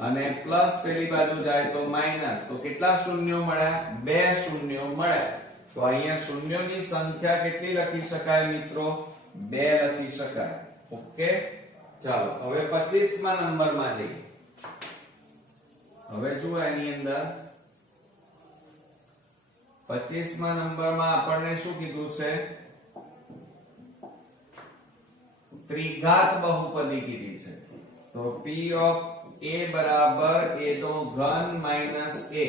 અને પ્લસ પેલી બાજુ જાય તો માઈનસ. તો કેટલા શૂન્યો મળ્યા? 2 શૂન્યો મળ્યા. તો અહીંયા શૂન્યોની સંખ્યા કેટલી લખી શકાય મિત્રો? 2 લખી શકાય. ઓકે, ચાલો હવે 25મા નંબરમાં જઈએ. હવે જુઓ એની અંદર 25મા નંબરમાં આપણને શું કીધું છે? ત્રિઘાત બહુપદી કીધી છે. તો p of a બરાબર a નો ઘન માઈનસ a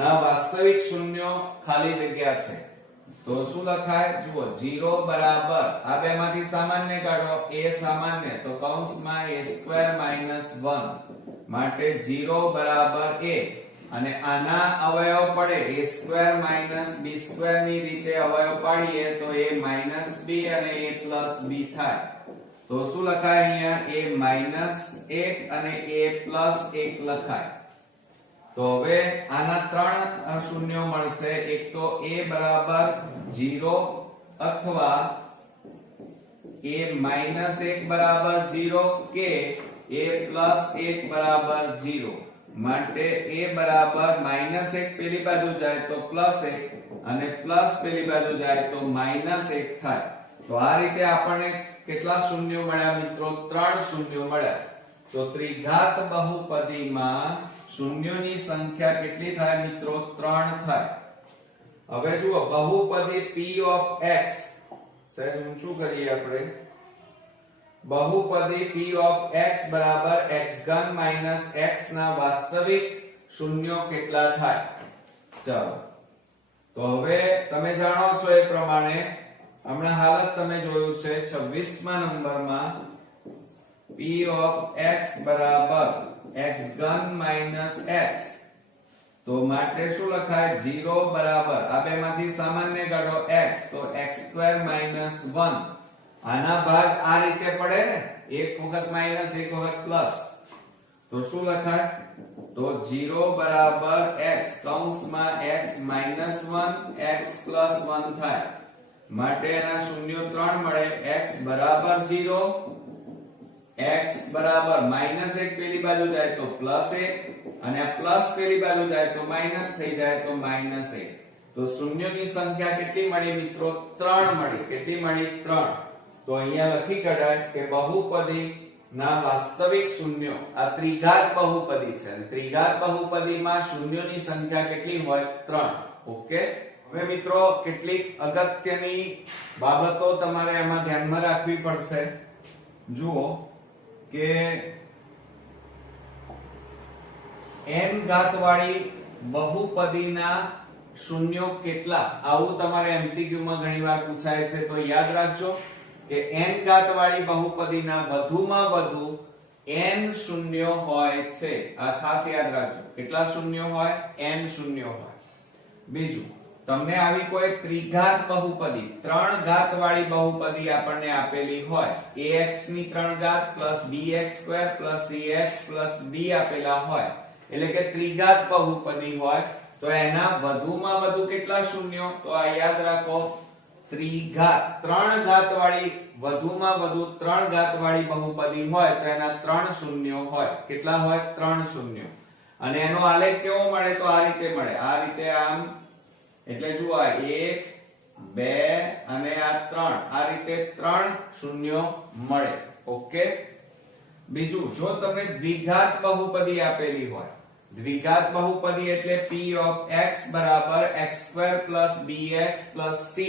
ના વાસ્તવિક શૂન્યો ખાલી જગ્યા છે. તો શું લખાય? જુઓ 0 બરાબર આ બેમાંથી સામાન્ય કાઢો, a સામાન્ય તો કૌંસમાં a² - 1. માટે 0 બરાબર a અને આના અવયવ પડે a² - b² ની રીતે અવયવ પાડીએ તો a - b અને a + b થાય. તો શું લખાય અહીંયા? a - 1 અને a + 1 લખાય. તો હવે આના 3 શૂન્યો મળશે. એક તો a બરાબર 0 અથવા a - 1 બરાબર 0 કે a + 1 બરાબર 0. માટે a બરાબર -1 પેલી બાજુ જાય તો +1 અને પ્લસ પેલી બાજુ જાય તો -1 થાય. તો આ રીતે આપણને કેટલા શૂન્યો મળ્યા મિત્રો? 3 શૂન્યો મળ્યા. તો ત્રિઘાત બહુપદીમાં શૂન્યોની સંખ્યા કેટલી થાય મિત્રો? 3 થાય. હવે જુઓ બહુપદી p of x, સહેજ ઊંચું કરીએ આપણે. બહુપદી p of x બરાબર x³ - x ના વાસ્તવિક શૂન્યો કેટલા થાય? ચાલો તો હવે તમે જાણો છો એ પ્રમાણે હમણાં હાલત તમે જોયું છે 26મા નંબરમાં p of x બરાબર x³ - x. તો માટે શું લખાય? 0 બરાબર આ બેમાંથી સામાન્ય કાઢો x તો x² - 1. આના ભાગ આ રીતે પડે ને, એક વખત માઈનસ એક વખત પ્લસ. તો શું લખાય? તો 0 બરાબર x કૌંસમાં x - 1 x + 1 થાય. માટે એના શૂન્યો 3 મળે. x બરાબર 0, x બરાબર -1 પેલી બાજુ જાય તો +1 અને આ પ્લસ પેલી બાજુ જાય તો માઈનસ થઈ જાય તો -1. તો શૂન્યોની સંખ્યા કેટલી મળી મિત્રો? 3 મળી. કેટલી મળી? 3. તો અહીંયા લખી કઢાય કે બહુપદી ના વાસ્તવિક શૂન્યો, આ ત્રિઘાત બહુપદી છે. ત્રિઘાત બહુપદીમાં શૂન્યોની સંખ્યા કેટલી હોય? 3. ઓકે, હવે મિત્રો કેટલીક અગત્યની બાબતો તમારે આમાં ધ્યાનમાં રાખવી પડશે. જુઓ કે n ઘાત વાળી બહુપદીના શૂન્યો કેટલા, આવું તમારે MCQ માં ઘણીવાર પૂછાય છે. તો યાદ રાખજો કે n ઘાત વાળી બહુપદીના વધુમાં વધુ n શૂન્યો હોય છે. આ ખાસ યાદ રાખજો. કેટલા શૂન્યો હોય? n શૂન્યો હોય. બીજું, તમને આવી કોઈ ત્રિઘાત બહુપદી, 3 ઘાત વાળી બહુપદી આપણને આપેલી હોય, ax ની 3 ઘાત bx² cx d આપેલા હોય, એટલે કે ત્રિઘાત બહુપદી હોય, તો એના વધુમાં વધુ કેટલા શૂન્યો? તો આ યાદ રાખો, ત્રિઘાત 3 ઘાત વાળી વધુમાં વધુ 3 ઘાત વાળી બહુપદી હોય તો એના 3 શૂન્યો હોય. કેટલા હોય? 3 શૂન્યો. અને એનો આલેખ કેવો મળે? તો આ રીતે મળે. આ રીતે આમ, એટલે જુઓ 1 2 અને આ 3, આ રીતે 3 શૂન્યો મળે. ઓકે. બીજું, જો તમને દ્વિઘાત બહુપદી આપેલી હોય, દ્વિઘાત બહુપદી એટલે p of x બરાબર x2 bx c,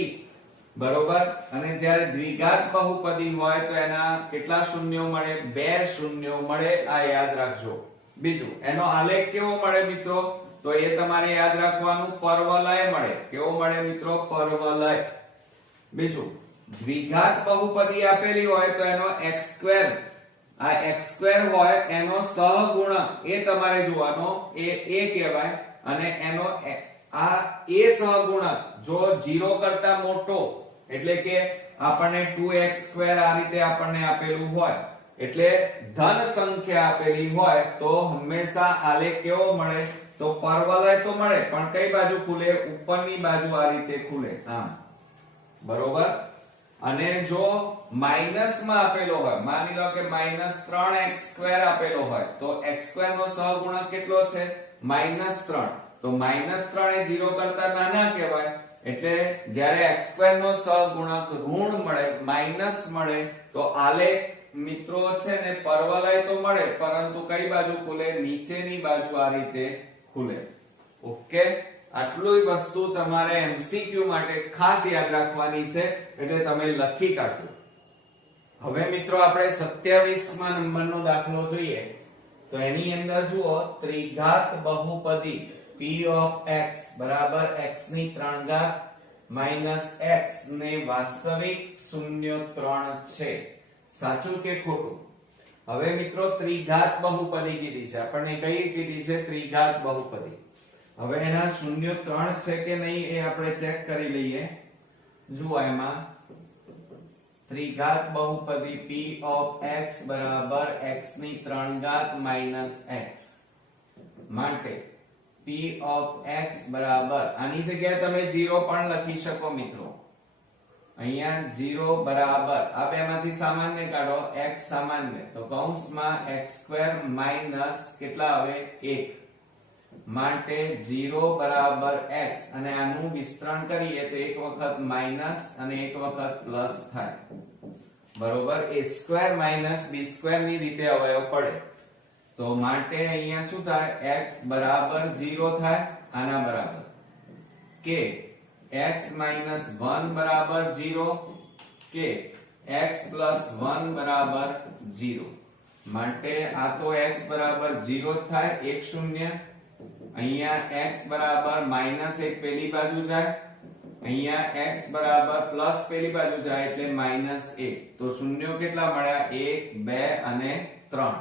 બરોબર. અને જ્યારે દ્વિઘાત બહુપદી હોય તો એના કેટલા શૂન્યો મળે? 2 શૂન્યો મળે. આ યાદ રાખજો. બીજું, એનો આલેખ કેવો મળે મિત્રો? તો એ તમારે યાદ રાખવાનું, પરવલય મળે. કેવો મળે મિત્રો? પરવલય. બીજું, દ્વિઘાત બહુપદી આપેલી હોય તો એનો x2, આ x2 હોય એનો સહગુણક એ તમારે જોવાનો, એ કહેવાય. અને એનો આ એ સહગુણક જો 0 કરતા મોટો, એટલે કે આપણને 2x2 આ રીતે આપણને આપેલું હોય, એટલે ધન સંખ્યા આપેલી હોય તો હંમેશા આલેખ કેવો મળે? તો પરવલય તો મળે, પણ કઈ બાજુ ખુલે? ઉપરની બાજુ આ રીતે ખુલે, આમ, બરોબર. અને જો માઈનસ માં આપેલો હોય, માની લો કે -3x2 આપેલો હોય, તો x2 નો સહગુણક કેટલો છે? -3. તો -3 એ 0 કરતા નાના કહેવાય. એટલે જ્યારે x2 નો સહગુણક ઋણ મળે, માઈનસ મળે, તો આલેખ મિત્રો છે ને પરવલય તો મળે, પરંતુ કઈ બાજુ ખુલે? નીચેની બાજુ આ રીતે ખુલે. ઓકે. આટલું વસ્તુ તમારે MCQ માટે ખાસ યાદ રાખવાની છે, એટલે તમે લખી કાઢો. હવે મિત્રો આપણે 27મા નંબરનો દાખલો જોઈએ. તો એની અંદર જુઓ, ત્રિઘાત બહુપદી p of x બરાબર x ની 3 ઘાત માઈનસ x ને વાસ્તવિક શૂન્ય 3 છે. સાચું કે ખોટું? હવે મિત્રો ત્રિઘાત બહુપદી કીધી છે, આપણને કઈ કીધી છે? ત્રિઘાત બહુપદી. હવે એના શૂન્ય 3 છે કે નહીં એ આપણે ચેક કરી લઈએ. જુઓ, એમાં ત્રિઘાત બહુપદી p of x બરાબર x ની 3 ઘાત માઈનસ x માટે p of x બરાબર, આની જગ્યાએ તમે 0 પણ લખી શકો મિત્રો. અહીંયા 0 બરાબર, આ બેમાંથી સામાન્ય કાઢો, x સામાન્ય, તો કૌંસમાં x2 માઈનસ કેટલા આવે? 1 માટે 0 બરાબર x, અને આનું વિસ્તરણ કરીએ તો એક વખત માઈનસ અને એક વખત પ્લસ થાય, બરોબર. a2 b2 ની રીતે અવયવ પડે. તો માટે અહીંયા શું થાય? x બરાબર 0 થાય, આના બરાબર, કે x 1 બરાબર 0, કે x 1 બરાબર 0. માટે આ તો x બરાબર 0 થાય, 1 શૂન્ય. અહીંયા x બરાબર -1 પેલી બાજુ જાય, અહીંયા x બરાબર પ્લસ પેલી બાજુ જાય, એટલે -1. તો શૂન્યો કેટલા મળ્યા? 1, 2 અને 3.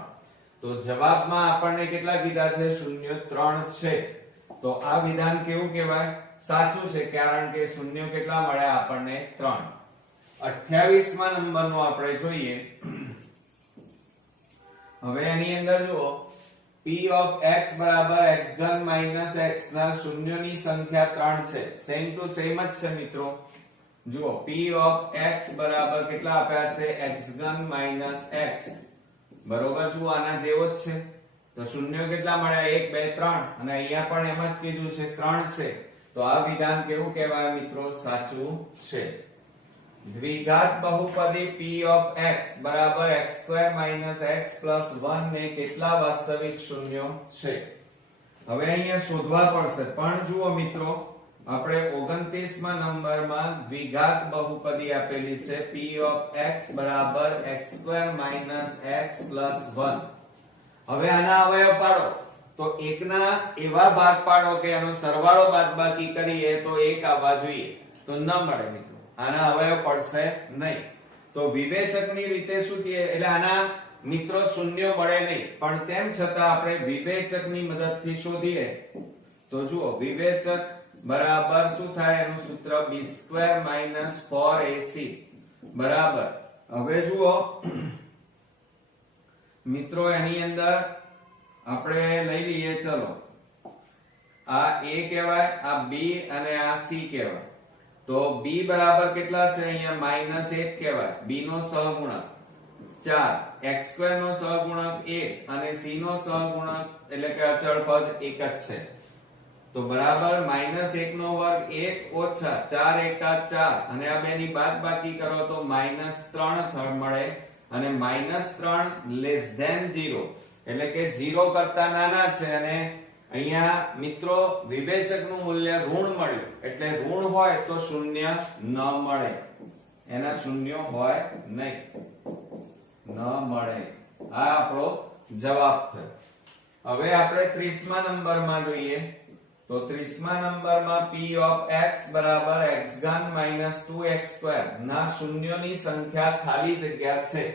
તો જવાબમાં આપણને કેટલા કીધા છે? શૂન્ય 3 છે. તો આ વિધાન કેવું કહેવાય? સાચું છે, કારણ કે શૂન્યો કેટલા મળ્યા આપણને? 3. 28મા નંબરનો આપણે જોઈએ. હવે એની અંદર જુઓ, p of x બરાબર x ઘન માઈનસ x ના શૂન્યોની સંખ્યા 3 છે. સેમ ટુ સેમ જ છે મિત્રો. જુઓ, p of x બરાબર કેટલા આપ્યા છે? x ઘન માઈનસ x, બરોબર. જુઓ, આના જેવો જ છે. તો શૂન્યો કેટલા મળ્યા? 1, 2, 3, અને અહીંયા પણ એમ જ કીધું છે, 3 છે. તો આ વિધાન કેવું કહેવાય મિત્રો? સાચું છે. દ્વિઘાત બહુપદી p of x બરાબર x2 x 1 ને કેટલા વાસ્તવિક શૂન્યો છે? હવે અહીંયા શોધવા પડશે. પણ જુઓ મિત્રો, આપણે 29મા નંબરમાં દ્વિઘાત બહુપદી આપેલી છે p of x બરાબર x2 x 1. હવે આના અવયવ પાડો, તો એકના એવા ભાગ પાડો કે એનો સરવાળો બાદબાકી કરીએ તો 1 આવવા જોઈએ, તો ન મળે મિત્રો. આના અવયવ પડશે નહીં. તો વિવેચકની રીતે શું કહે? એટલે આના મિત્રો શૂન્યો મળે નહીં, પણ તેમ છતાં આપણે વિવેચકની મદદથી શોધીએ. તો જુઓ, વિવેચક બરાબર શું થાય? એનું સૂત્ર b2 4ac બરાબર. હવે જુઓ મિત્રો, એની અંદર આપણે લઈ લઈએ, ચલો, આ a કહેવાય, આ b અને આ c કહેવાય. તો b બરાબર કેટલા છે? અહીંયા -1 કહેવાય. b નો સહગુણક 4, x2 નો સહગુણક 1 અને c નો સહગુણક એટલે કે અચળ પદ 1 જ છે. તો બરાબર -1 નો વર્ગ 1 ઓછા 4 એકા 4 અને આ બેની બાદબાકી કરો તો -3 મળે અને -3 લેસ ધેન 0 એટલે કે 0 કરતા નાના છે અને અહીંયા મિત્રો વિવેચકનું મૂલ્ય ઋણ મળ્યું એટલે ઋણ હોય તો શૂન્ય ન મળે, એના શૂન્ય હોય નહીં, ન મળે. આ આપણો જવાબ થયો. હવે આપણે 30મા નંબરમાં જોઈએ તો 30મા નંબરમાં p of x બરાબર x3 2x2 ના શૂન્યોની સંખ્યા ખાલી જગ્યા છે.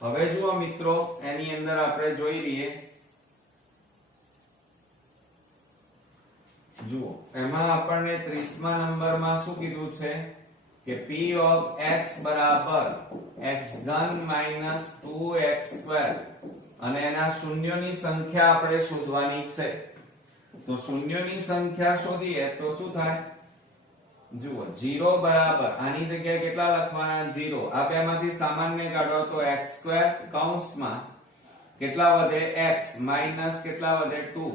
હવે જુઓ મિત્રો એની અંદર આપણે જોઈ લઈએ. જુઓ એમાં આપણને 30મા નંબરમાં શું કીધું છે કે p of x બરાબર x3 2x2 અને એના શૂન્યોની સંખ્યા આપણે શોધવાની છે. તો શૂન્યોની સંખ્યા શોધીએ તો શું થાય? જુઓ 0 બરાબર આની જગ્યાએ કેટલા લખવાના? 0. આ બેમાંથી સામાન્ય કાઢો તો x2 કૌંસમાં કેટલા વધે? x માઈનસ કેટલા વધે? 2.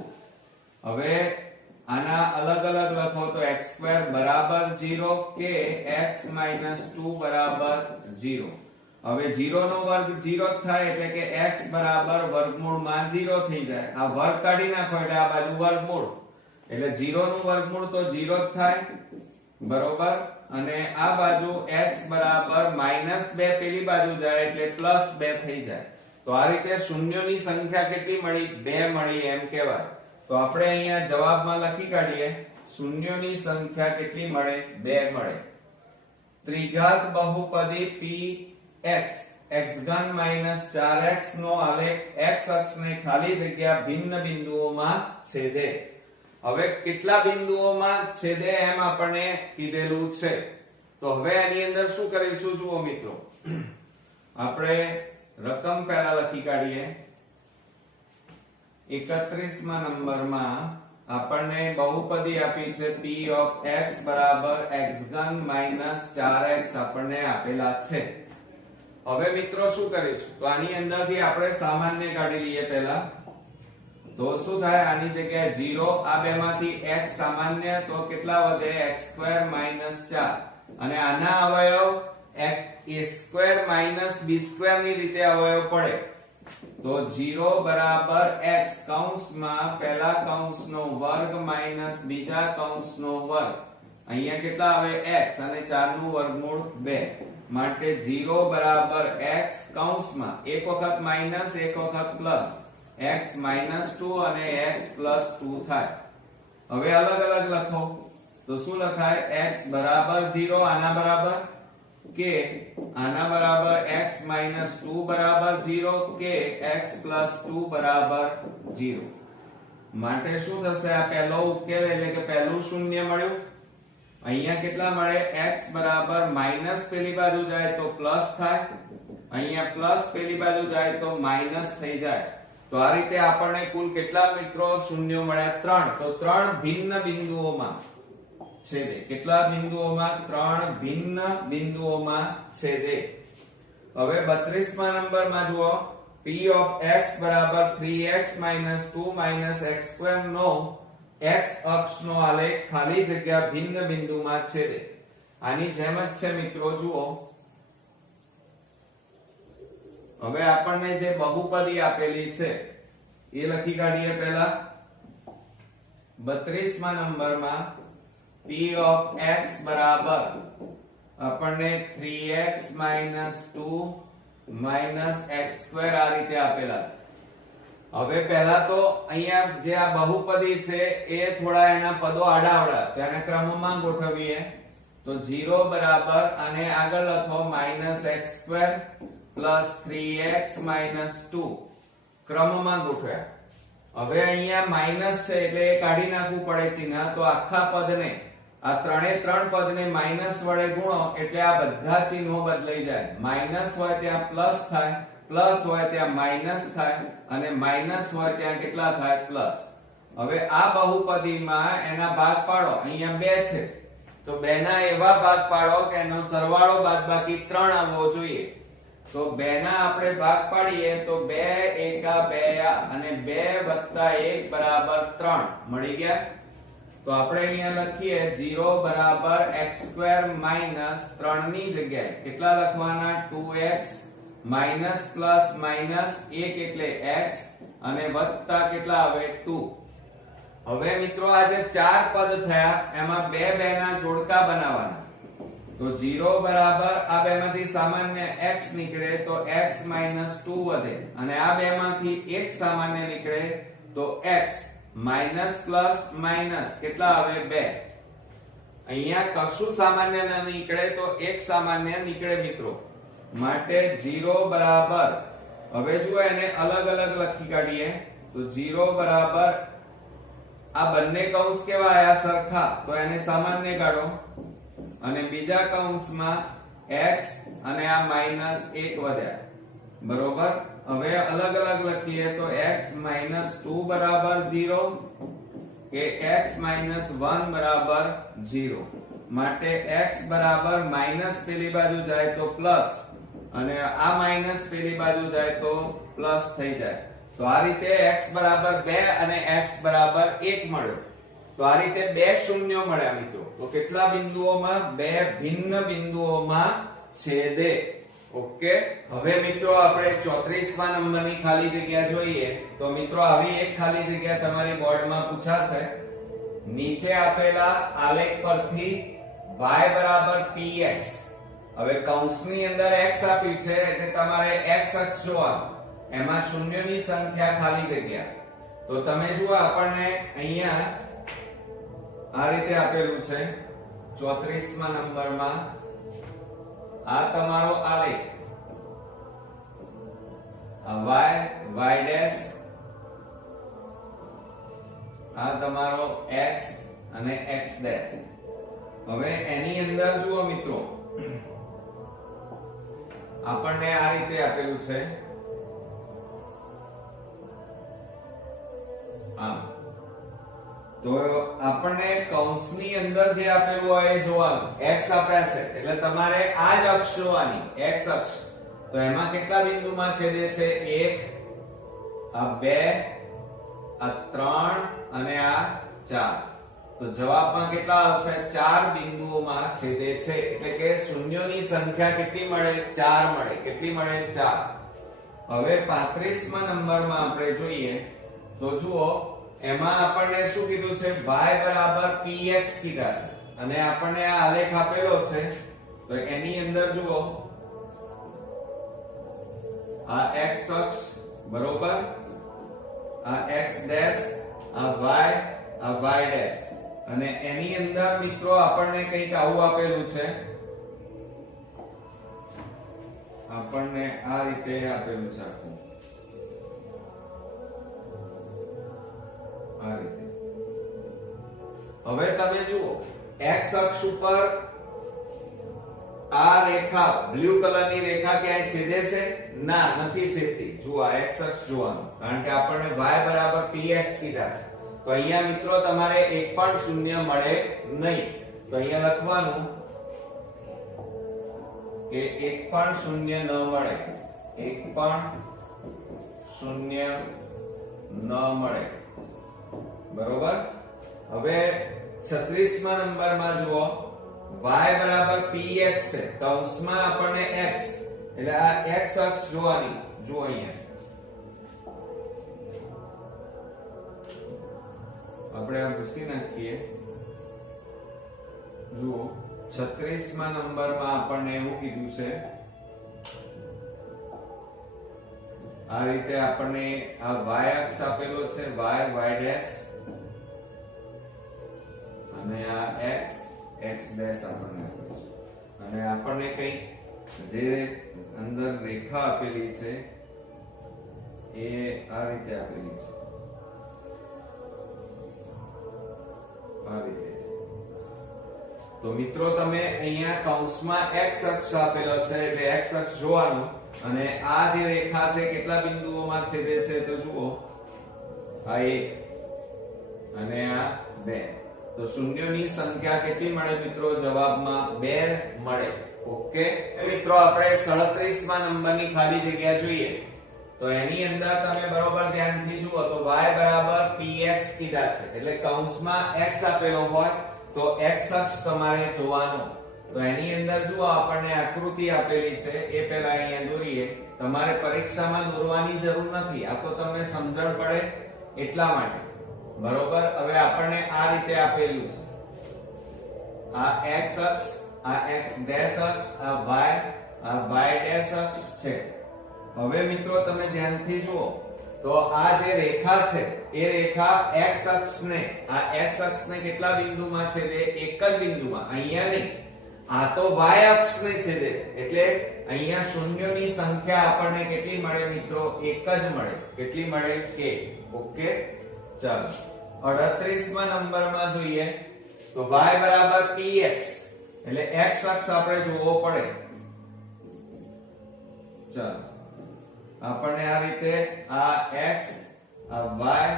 હવે આના અલગ અલગ લખો તો x2 બરાબર 0 કે x 2 બરાબર 0. હવે 0 નો વર્ગ 0 જ થાય એટલે કે x બરાબર વર્ગમૂળમાં 0 થઈ જાય. આ વર્ગ કાઢી નાખો એટલે આ બાજુ વર્ગમૂળ એટલે 0 નું વર્ગમૂળ તો 0 જ થાય બરોબર. અને આ બાજુ x બરાબર -2 પેલી બાજુ જાય એટલે +2 થઈ જાય. તો આ રીતે શૂન્યોની સંખ્યા કેટલી મળી? 2 મળી એમ કહેવાય. તો આપણે અહીંયા જવાબમાં લખી કાઢીએ શૂન્યોની સંખ્યા કેટલી મળે? 2 મળે. ત્રિઘાત બહુપદી px x3 4x નો આલેખ x અક્ષને ખાલી જગ્યા ભિન્ન બિંદુઓમાં છેદે. હવે કેટલા બિંદુઓમાં છેદે એમ આપણને કીધેલું છે. તો હવે આની અંદર શું કરીશું? જુઓ મિત્રો આપણે રકમ પહેલા લખી કાઢીએ. 31મા નંબરમાં આપણને બહુપદી આપી છે p of x બરાબર x3 4x આપણને આપેલા છે. હવે મિત્રો શું કરીશું? તો આની અંદરથી આપણે સામાન્ય કાઢી લઈએ પહેલા. તો શું થાય? આની જગ્યાએ 0 આ બેમાંથી x સામાન્ય તો કેટલા વધે? x2 4 અને આના અવયવ a2 b2 ની રીતે અવયવ પડે. તો 0 બરાબર x કૌંસમાં પહેલા કૌંસનો વર્ગ માઈનસ બીજા કૌંસનો વર્ગ. અહીંયા કેટલા આવે? x અને 4 નું વર્ગમૂળ 2 માટે 0 બરાબર x કૌંસમાં એક વખત માઈનસ એક વખત પ્લસ x -2 અને x +2 થાય. હવે અલગ અલગ લખો તો શું લખાય? x બરાબર 0 આના બરાબર કે આના બરાબર x -2 બરાબર 0 કે x +2 બરાબર 0. માટે શું થશે? આ પહેલો ઉકેલ એટલે કે પહેલું શૂન્ય મળ્યું. અહીંયા કેટલા મળે? x બરાબર માઈનસ પેલી બાજુ જાય તો પ્લસ થાય, અહીંયા પ્લસ પેલી બાજુ જાય તો માઈનસ થઈ જાય. તો આ રીતે આપણને કુલ કેટલા મિત્રો શૂન્યો મળ્યા? 3. તો 3 ભિન્ન બિંદુઓમાં છેદે. કેટલા બિંદુઓમાં? 3 ભિન્ન બિંદુઓમાં છેદે. હવે 32મા નંબરમાં જુઓ p of x બરાબર 3x - 2 - x2 નો x અક્ષનો આલેખ ખાલી જગ્યા ભિન્ન બિંદુમાં છેદે. આની જેમ જ છે મિત્રો. જુઓ હવે આપણને જે બહુપદી આપેલી છે એ લખી કાઢીએ પહેલા. 32મા નંબરમાં p of x બરાબર આપણને 3x - 2 - x2 આ રીતે આપેલા. હવે પહેલા તો અહીંયા જે આ બહુપદી છે એ થોડા એના પદો આડાઅવળા તેને ક્રમમાં ગોઠવીએ. તો 0 બરાબર અને આગળ લખો -x2 + 3x - 2 ક્રમમાં ગોઠવ્યા. હવે અહીંયા માઈનસ છે એટલે એ કાઢી નાખવું પડે ચિહ્ન. તો આખા પદને આ ત્રણે ત્રણ પદને માઈનસ વડે ગુણો એટલે આ બધા ચિહ્નો બદલાઈ જાય. માઈનસ હોય ત્યાં પ્લસ થાય, પ્લસ હોય ત્યાં માઈનસ થાય અને માઈનસ હોય ત્યાં કેટલા થાય? પ્લસ. હવે આ બહુપદીમાં એના ભાગ પાડો. અહીંયા 2 છે તો 2 ના એવા ભાગ પાડો કે એનો સરવાળો બાદબાકી 3 આવવો જોઈએ. તો 2 ના આપણે ભાગ પાડીએ તો 2 એકા 2 અને 2 + 1 બરાબર 3 મળી ગયા. તો આપણે અહીંયા લખીએ 0 બરાબર x² માઈનસ 3 ની જગ્યાએ કેટલા લખવાના 2x માઈનસ પ્લસ માઈનસ 1 એટલે x અને વત્તા કેટલા આવે 2। હવે મિત્રો આ જે ચાર પદ થયા એમાં બે ના જોડકા બનાવવાના। તો 0 બરાબર આ બેમાંથી સામાન્ય x નીકળે તો x માઈનસ 2 વધે અને આ બેમાંથી એક સામાન્ય નીકળે તો x માઈનસ પ્લસ માઈનસ કેટલા આવે 2। અહીંયા કશું સામાન્ય ન નીકળે તો એક સામાન્ય નીકળે મિત્રો, માટે 0 બરાબર હવે જુઓ એને અલગ અલગ લખી કાઢીએ તો 0 બરાબર આ બંને કૌંસ કેવા આયા સરખા તો એને સામાન્ય કાઢો અને બીજા કૌંસમાં x અને આ માઈનસ 1 વધ્યા બરોબર। હવે અલગ અલગ લખીએ તો x માઈનસ 2 બરાબર 0 કે x માઈનસ 1 બરાબર 0, માટે x બરાબર માઈનસ પેલી બાજુ જાય તો પ્લસ અને આ માઈનસ પેલી બાજુ જાય તો પ્લસ થઈ જાય। તો આ રીતે x બરાબર 2 અને x બરાબર 1 મળ્યો। તો આ રીતે બે શૂન્યો મળ્યા મિત્રો। તો કેટલા બિંદુઓમાં? બે ભિન્ન બિંદુઓમાં છેદે। ઓકે, હવે મિત્રો આપણે 34મા નંબરની ખાલી જગ્યા જોઈએ। તો મિત્રો આવી એક ખાલી જગ્યા તમારી બોર્ડમાં પૂછાશે। નીચે આપેલા આલેખ પરથી y બરાબર px, હવે કૌંસની અંદર x આપ્યું છે એટલે તમારે x અક્ષ જોવાનું, એમાં શૂન્યોની સંખ્યા ખાલી જગ્યા। તો તમે જુઓ આપણને અહીંયા આ રીતે આપેલું છે 34મા નંબરમાં આ તમારો આલેખ, આ y ડેશ, આ તમારો x અને x ડેશ। હવે એની અંદર જુઓ મિત્રો આપણને આ રીતે આપેલું છે આમ। તો આપણને કૌંસની અંદર જે આપેલું હોય એ જોવાનું, x આપ્યા છે એટલે તમારે આ જ અક્ષ જોવાની, x અક્ષ। તો એમાં કેટલા બિંદુમાં છેદે છે? 1, આ 2, આ 3 અને આ 4। તો જવાબમાં કેટલા આવશે? 4 બિંદુઓમાં છેદે છે, એટલે કે શૂન્યોની સંખ્યા કેટલી મળે? 4 મળે। કેટલી મળે? 4। હવે 35મા નંબરમાં આપણે જોઈએ તો જુઓ એમાં આપણને શું કીધું છે? y બરાબર px કીધા છે અને આપણને આ આલેખ આપેલો છે। તો એની અંદર જુઓ આ x અક્ષ બરોબર, આ x ડેશ, આ y ડેશ અને એની અંદર મિત્રો આપણને કંઈક આવું આપેલું છે, આપણને આ રીતે આપેલું છે આખું આ રીતે। હવે તમે જુઓ x અક્ષ ઉપર આ રેખા બ્લુ કલરની રેખા ક્યાંય છેદે છે? ના, નથી છેદતી। જુઓ આ x અક્ષ જોવાનું, કારણ કે આપણને y બરાબર px કીધા છે। તો અહીંયા મિત્રો તમારે એક પણ શૂન્ય મળે નહીં। તો અહીંયા લખવાનું કે એક પણ શૂન્ય ન મળે, એક પણ શૂન્ય ન મળે બરોબર। હવે 36મા નંબરમાં જુઓ y બરાબર px છે, કૌંસમાં આપણને x એટલે આ x અક્ષ જોવાની। જુઓ અહીંયા આપણે આ ભૂસી નાખીએ। જુઓ 36મા નંબરમાં આપણને એવું કીધું છે આ રીતે આપણને આ y અક્ષ આપેલો છે, y ડેશ અને આ x ડેશ આપણને આપેલું છે અને આપણને કંઈક જે અંદર રેખા આપેલી છે એ આ રીતે આપેલી છે, આ રીતે। તો મિત્રો તમે અહીંયા કૌંસમાં x અક્ષ આપેલો છે એટલે x અક્ષ જોવાનું અને આ જે રેખા છે કેટલા બિંદુઓમાં છેદે છે? તો જુઓ આ 1 અને આ 2। તો શૂન્યોની સંખ્યા કેટલી મળે મિત્રો? જવાબમાં 2 મળે। ઓકે મિત્રો આપણે 37મા નંબરની ખાલી જગ્યા જોઈએ। તો એની અંદર તમે બરોબર ધ્યાનથી જુઓ તો y બરાબર px કીધા છે એટલે કૌંસમાં x આપેલો હોય તો x અક્ષ તમારે જોવાનો. તો એની અંદર જુઓ આપણને આકૃતિ આપેલી છે એ પહેલા અહીંયા દોરીએ. તમારે પરીક્ષામાં દોરવાની જરૂર નથી, આ તો તમને સમજણ પડે એટલા માટે. બરોબર, હવે આપણને આ રીતે આપેલું છે. આ x અક્ષ, આ x ડેશ અક્ષ, આ y ડેશ અક્ષ છે. હવે મિત્રો તમે ધ્યાનથી જુઓ તો આ જે રેખા છે એ રેખા x અક્ષને, આ x અક્ષને કેટલા બિંદુમાં છેદે? એક જ બિંદુમાં, અહીંયા નહીં. આ તો y અક્ષને છેદે છે એટલે અહીંયા શૂન્યોની સંખ્યા આપણને કેટલી મળે મિત્રો? એક જ મળે. કેટલી મળે? એક. ઓકે, ચાલો 38મા નંબરમાં જોઈએ તો y બરાબર px એટલે x અક્ષ આપણે જોવો પડે. ચાલો આપણને આ રીતે આ x, આ y,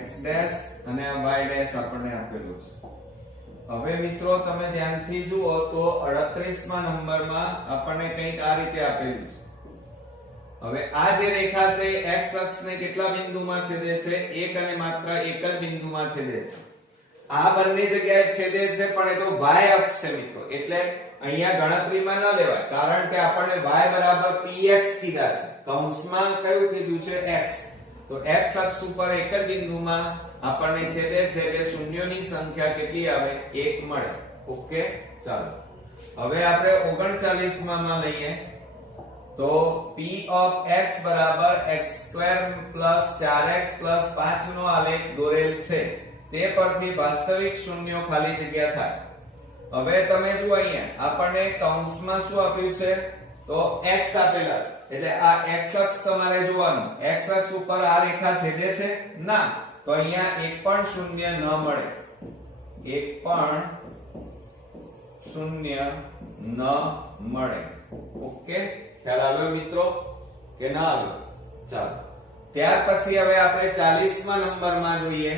x ડેશ અને આ y ડેશ આપણને આપેલું છે. હવે મિત્રો તમે ધ્યાનથી જુઓ તો 38મા નંબરમાં આપણને કંઈક આ રીતે આપેલું છે. હવે આ જે રેખા છે x અક્ષને કેટલા બિંદુમાં છેદે છે? એક અને માત્ર એક જ બિંદુમાં છેદે છે. આ બંને જગ્યાએ છેદે છે પણ એ તો y અક્ષ છે મિત્રો, એટલે અહીંયા ગણતરીમાં ન લેવાય કારણ કે આપણને y બરાબર px કીધા છે. કૌંસમાં કયું કીધું છે? x. તો x અક્ષ ઉપર એક જ બિંદુમાં આપણને છેદે છે એટલે શૂન્યોની સંખ્યા કેટલી આવે? એક મળે. ઓકે, ચાલો હવે આપણે 39માં લઈએ તો p of x બરાબર x² + 4x + 5 નો આલેખ દોરેલ છે. તે પરથી વાસ્તવિક શૂન્યો ખાલી જગ્યા થાય. હવે તમે જુઓ અહીંયા આપણને કૌંસમાં શું આપ્યું છે? તો x આપેલા છે એટલે આ x અક્ષ તમારે જોવાનું. x અક્ષ ઉપર આ રેખા છેદે છે? ના. તો અહીંયા એક પણ શૂન્ય ન મળે. એક પણ શૂન્ય ન મળે. ઓકે, ખ્યાલ આવ્યો મિત્રો કે ના આવ્યો? ચાલો ત્યાર પછી હવે આપણે 40મા નંબરમાં જોઈએ.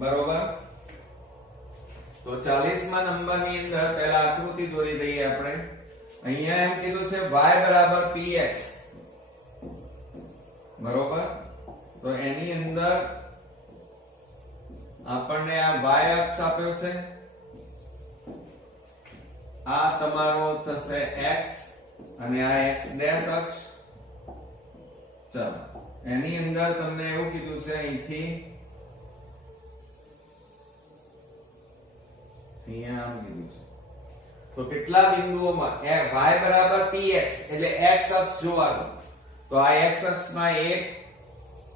બરોબર, તો 40મા નંબરની અંદર પહેલા આકૃતિ દોરી દઈએ આપણે. અહીંયા એમ કીધું છે y બરાબર px. બરોબર, તો એની અંદર આપણને આ y અક્ષ આપ્યો છે, આ તમારો થશે x અને આ x ડેશ અક્ષ. ચાલો એની અંદર તમને એવું કીધું છે અહીંથી અહીંયા આમ કીધું છે તો કેટલા બિંદુઓમાં y બરાબર px એટલે x અક્ષ જોવાનો. તો આ x અક્ષમાં 1,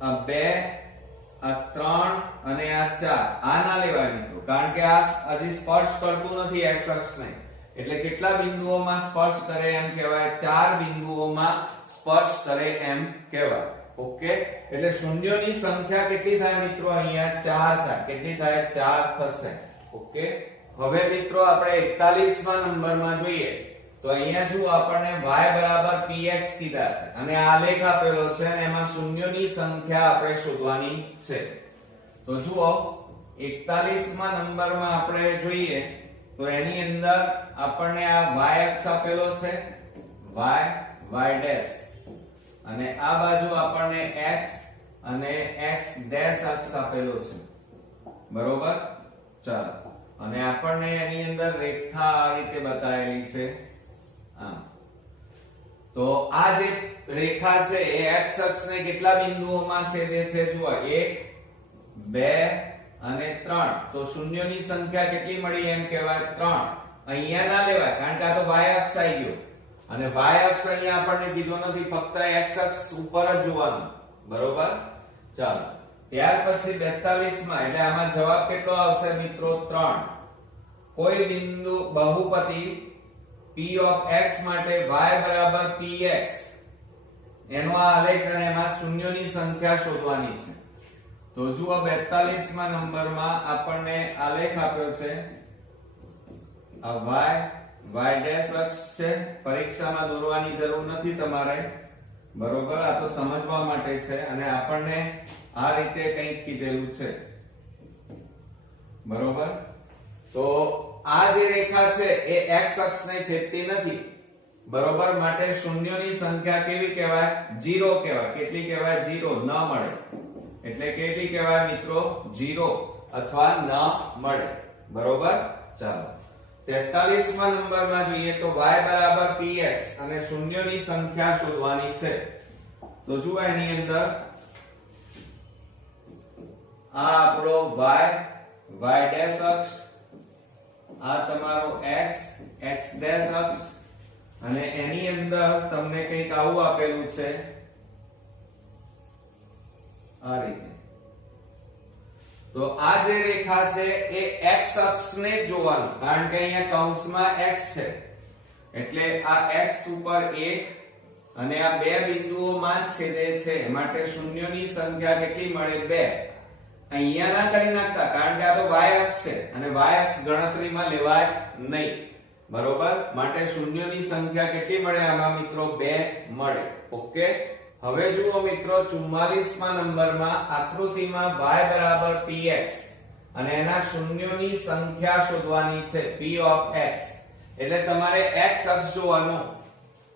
આ 2, આ 3 અને આ 4. આ ના લેવાય મિત્રો કારણ કે આ હજી સ્પર્શ કરતું નથી x અક્ષને. એટલે કેટલા બિંદુઓમાં સ્પર્શ કરે એમ કહેવાય? 4 બિંદુઓમાં સ્પર્શ કરે એમ કહેવાય. ઓકે, એટલે શૂન્યોની સંખ્યા કેટલી થાય મિત્રો? અહીંયા 4 થાય. કેટલી થાય? 4 થશે. ઓકે, હવે મિત્રો આપણે 41મા નંબરમાં જોઈએ તો અહીંયા જુઓ આપણને y બરાબર px કીધા છે અને આલેખ આપેલો છે અને એમાં શૂન્યોની સંખ્યા આપણે શોધવાની છે. તો જુઓ 41મા નંબરમાં આપણે જોઈએ તો એની અંદર આપણને આ y અક્ષ આપેલો છે, y ડેશ, અને આ બાજુ આપણને x અને x ડેશ અક્ષ આપેલો છે. બરોબર, ચાલો અને આપણને એની અંદર રેખા આ રીતે બતાવેલી છે. તો આ જે રેખા છે એ x અક્ષને કેટલા બિંદુઓમાં છેદે છે? જુઓ 1, 2 અને 3. તો શૂન્યોની સંખ્યા કેટલી મળી એમ કહેવાય? 3. અહીંયા ના લેવાય કારણ કે આ તો y અક્ષ આવી ગયો અને y અક્ષ અહીંયા આપણને કીધો નથી, ફક્ત x અક્ષ ઉપર જ જોવાનું. બરોબર, ચાલો ત્યાર પછી 42માં એટલે આમાં જવાબ કેટલો આવશે મિત્રો? 3. કોઈ બિંદુ બહુપદી p of x માટે y બરાબર px એનો આલેખ અને એમાં શૂન્યોની સંખ્યા શોધવાની છે. તો જુઓ 42મા નંબરમાં આપણને આલેખ આપ્યો છે. આ y ડેશ અક્ષ છે. પરીક્ષામાં દોરવાની જરૂર નથી તમારે. બરોબર, આ તો સમજવા માટે છે અને આપણને આ રીતે કંઈક કીધેલું છે. બરોબર, તો આ જે રેખા છે એ x અક્ષને છેદતી નથી. બરોબર, માટે શૂન્યની સંખ્યા કેવી કહેવાય? 0 કહેવાય. કેટલી કહેવાય? 0. ન મળે એટલે કેટલી કહેવાય મિત્રો? 0 અથવા ન મળે. બરોબર. ચાલો 43મા નંબરમાં જોઈએ તો y બરાબર px અને શૂન્યની સંખ્યા શોધવાની છે. તો જુઓ એની અંદર આ આપણો y ડેશ અક્ષ, આ તમારો x ડેશ અક્ષ, અને એની અંદર તમને કંઈક આવું આપેલું છે આ રીતે. તો આ જે રેખા છે એ x અક્ષને જોવાનું, કારણ કે અહીંયા કૌંસમાં x છે એટલે આ x ઉપર 1 અને આ બે બિંદુઓમાં જ છેદે છે, માટે શૂન્યની સંખ્યા કેટલી મળે? 2. અહીંયા ના કરી નાખતા, કારણ કે આ તો y અક્ષ છે અને y અક્ષ ગણતરીમાં લેવાય નહીં. બરોબર, માટે શૂન્યની સંખ્યા કેટલી મળે આમાં મિત્રો? 2 મળે. ઓકે. હવે જુઓ મિત્રો 44મા નંબરમાં આકૃતિમાં y બરાબર px અને એના શૂન્યોની સંખ્યા શોધવાની છે p of x. એટલે તમારે x અક્ષ જોવાનો.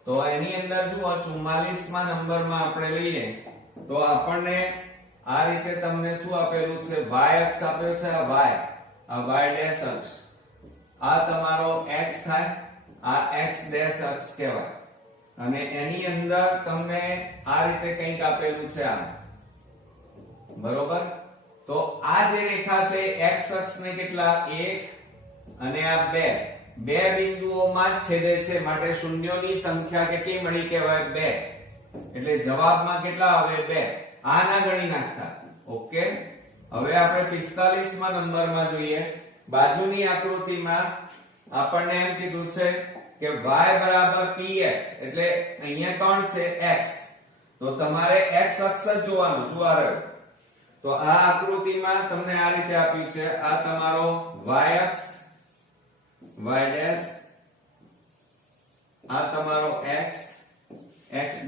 તો એની અંદર જુઓ 44મા નંબરમાં આપણે લઈએ તો આપણને આ રીતે તમને શું આપેલું છે? y અક્ષ આપ્યો છે, આ y ડેશ અક્ષ, આ તમારો x થાય, આ x ડેશ અક્ષ કહેવાય, અને એની અંદર તમને આ રીતે કંઈક આપેલું છે આ. બરોબર. તો આ જે રેખા છે x અક્ષને કેટલા? 1 અને આ 2 બિંદુઓમાં જ છેદે છે, માટે શૂન્યોની સંખ્યા કેટલી મળી કહેવાય? 2. એટલે જવાબમાં કેટલા આવે? 2. આ ના ગણી નાખતા. ઓકે. હવે આપણે 45મા નંબરમાં જોઈએ. બાજુની આકૃતિમાં આપણને એમ કીધું છે કે y બરાબર px એટલે અહીંયા કોણ છે? x. તો તમારે x અક્ષ જ જોવાનું. જુઓ તો આ આકૃતિમાં તમને આ રીતે આપ્યું છે, આ તમારો y અક્ષ, y ડેશ, આ તમારો x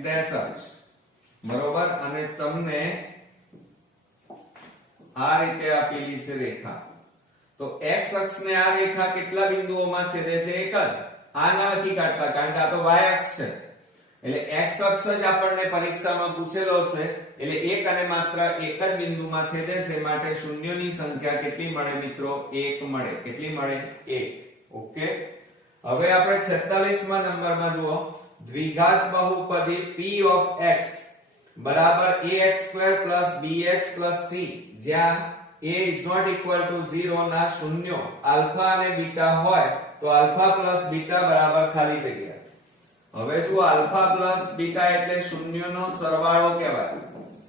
ડેશ અક્ષ. બરોબર. અને તમને આ રીતે આપેલી છે રેખા. તો x અક્ષને આ રેખા કેટલા બિંદુઓમાં છેદે છે? એક જ. આ ના નથી કાઢતા, કારણ કે આ તો y અક્ષ છે. એટલે x અક્ષ જ આપણને પરીક્ષામાં પૂછેલો છે, એટલે એક અને માત્ર એક જ બિંદુમાં છેદે છે, માટે શૂન્યની સંખ્યા કેટલી મળે મિત્રો? 1 મળે. કેટલી મળે? 1. ઓકે. હવે આપણે 46મા નંબરમાં જુઓ દ્વિઘાત બહુપદી p of x બરાબર ax² bx c, જ્યાં a is not equal to 0 ના શૂન્યો આલ્ફા અને બીટા હોય તો આલ્ફા બીટા બરાબર ખાલી જગ્યા. હવે જો આલ્ફા બીટા એટલે શૂન્યનો સરવાળો કહેવાય,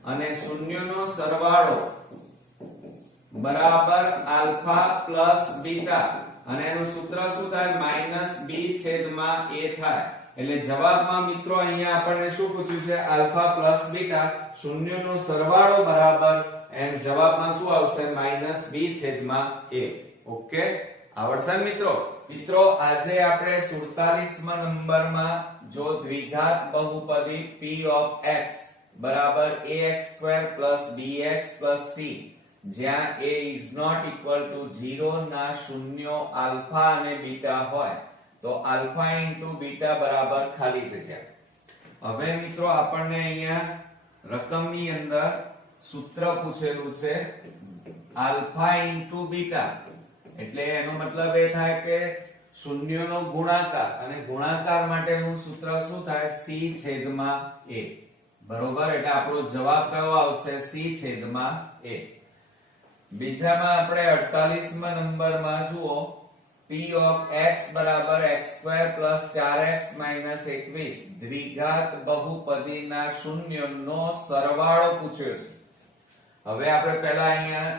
અને શૂન્યનો સરવાળો બરાબર આલ્ફા બીટા, અને એનું સૂત્ર શું થાય? -b છેદમાં a થાય. એટલે જવાબમાં મિત્રો અહીંયા આપણને શું પૂછ્યું છે? આલ્ફા બીટા, શૂન્યનો સરવાળો બરાબર એમ જવાબમાં શું આવશે? -b છેદમાં a. ઓકે. આવડશે મિત્રો? આજે આપણે 47મા નંબરમાં જો દ્વિઘાત બહુપદી p of x બરાબર ax² bx c, જ્યાં a is not equal to 0 ના શૂન્યો આલ્ફા અને બીટા હોય તો આલ્ફા ઇન્ટુ બીટા બરાબર ખાલી જગ્યા. હવે મિત્રો આપણને અહીંયા રકમની અંદર સૂત્ર પૂછેલું છે આલ્ફા ઇન્ટુ બીટા, એટલે એનો મતલબ એ થાય કે શૂન્યનો ગુણાકાર, અને ગુણાકાર માટેનું સૂત્ર શું થાય? c છેદમાં a. બરોબર. એટલે આપણો જવાબ કયો આવશે? c છેદમાં a. બીજામાં આપણે 48મા નંબરમાં જુઓ p of x બરાબર x² + 4x - 21 દ્વિઘાત બહુપદીના શૂન્યનો સરવાળો પૂછ્યો છે. હવે આપણે પહેલા અહીંયા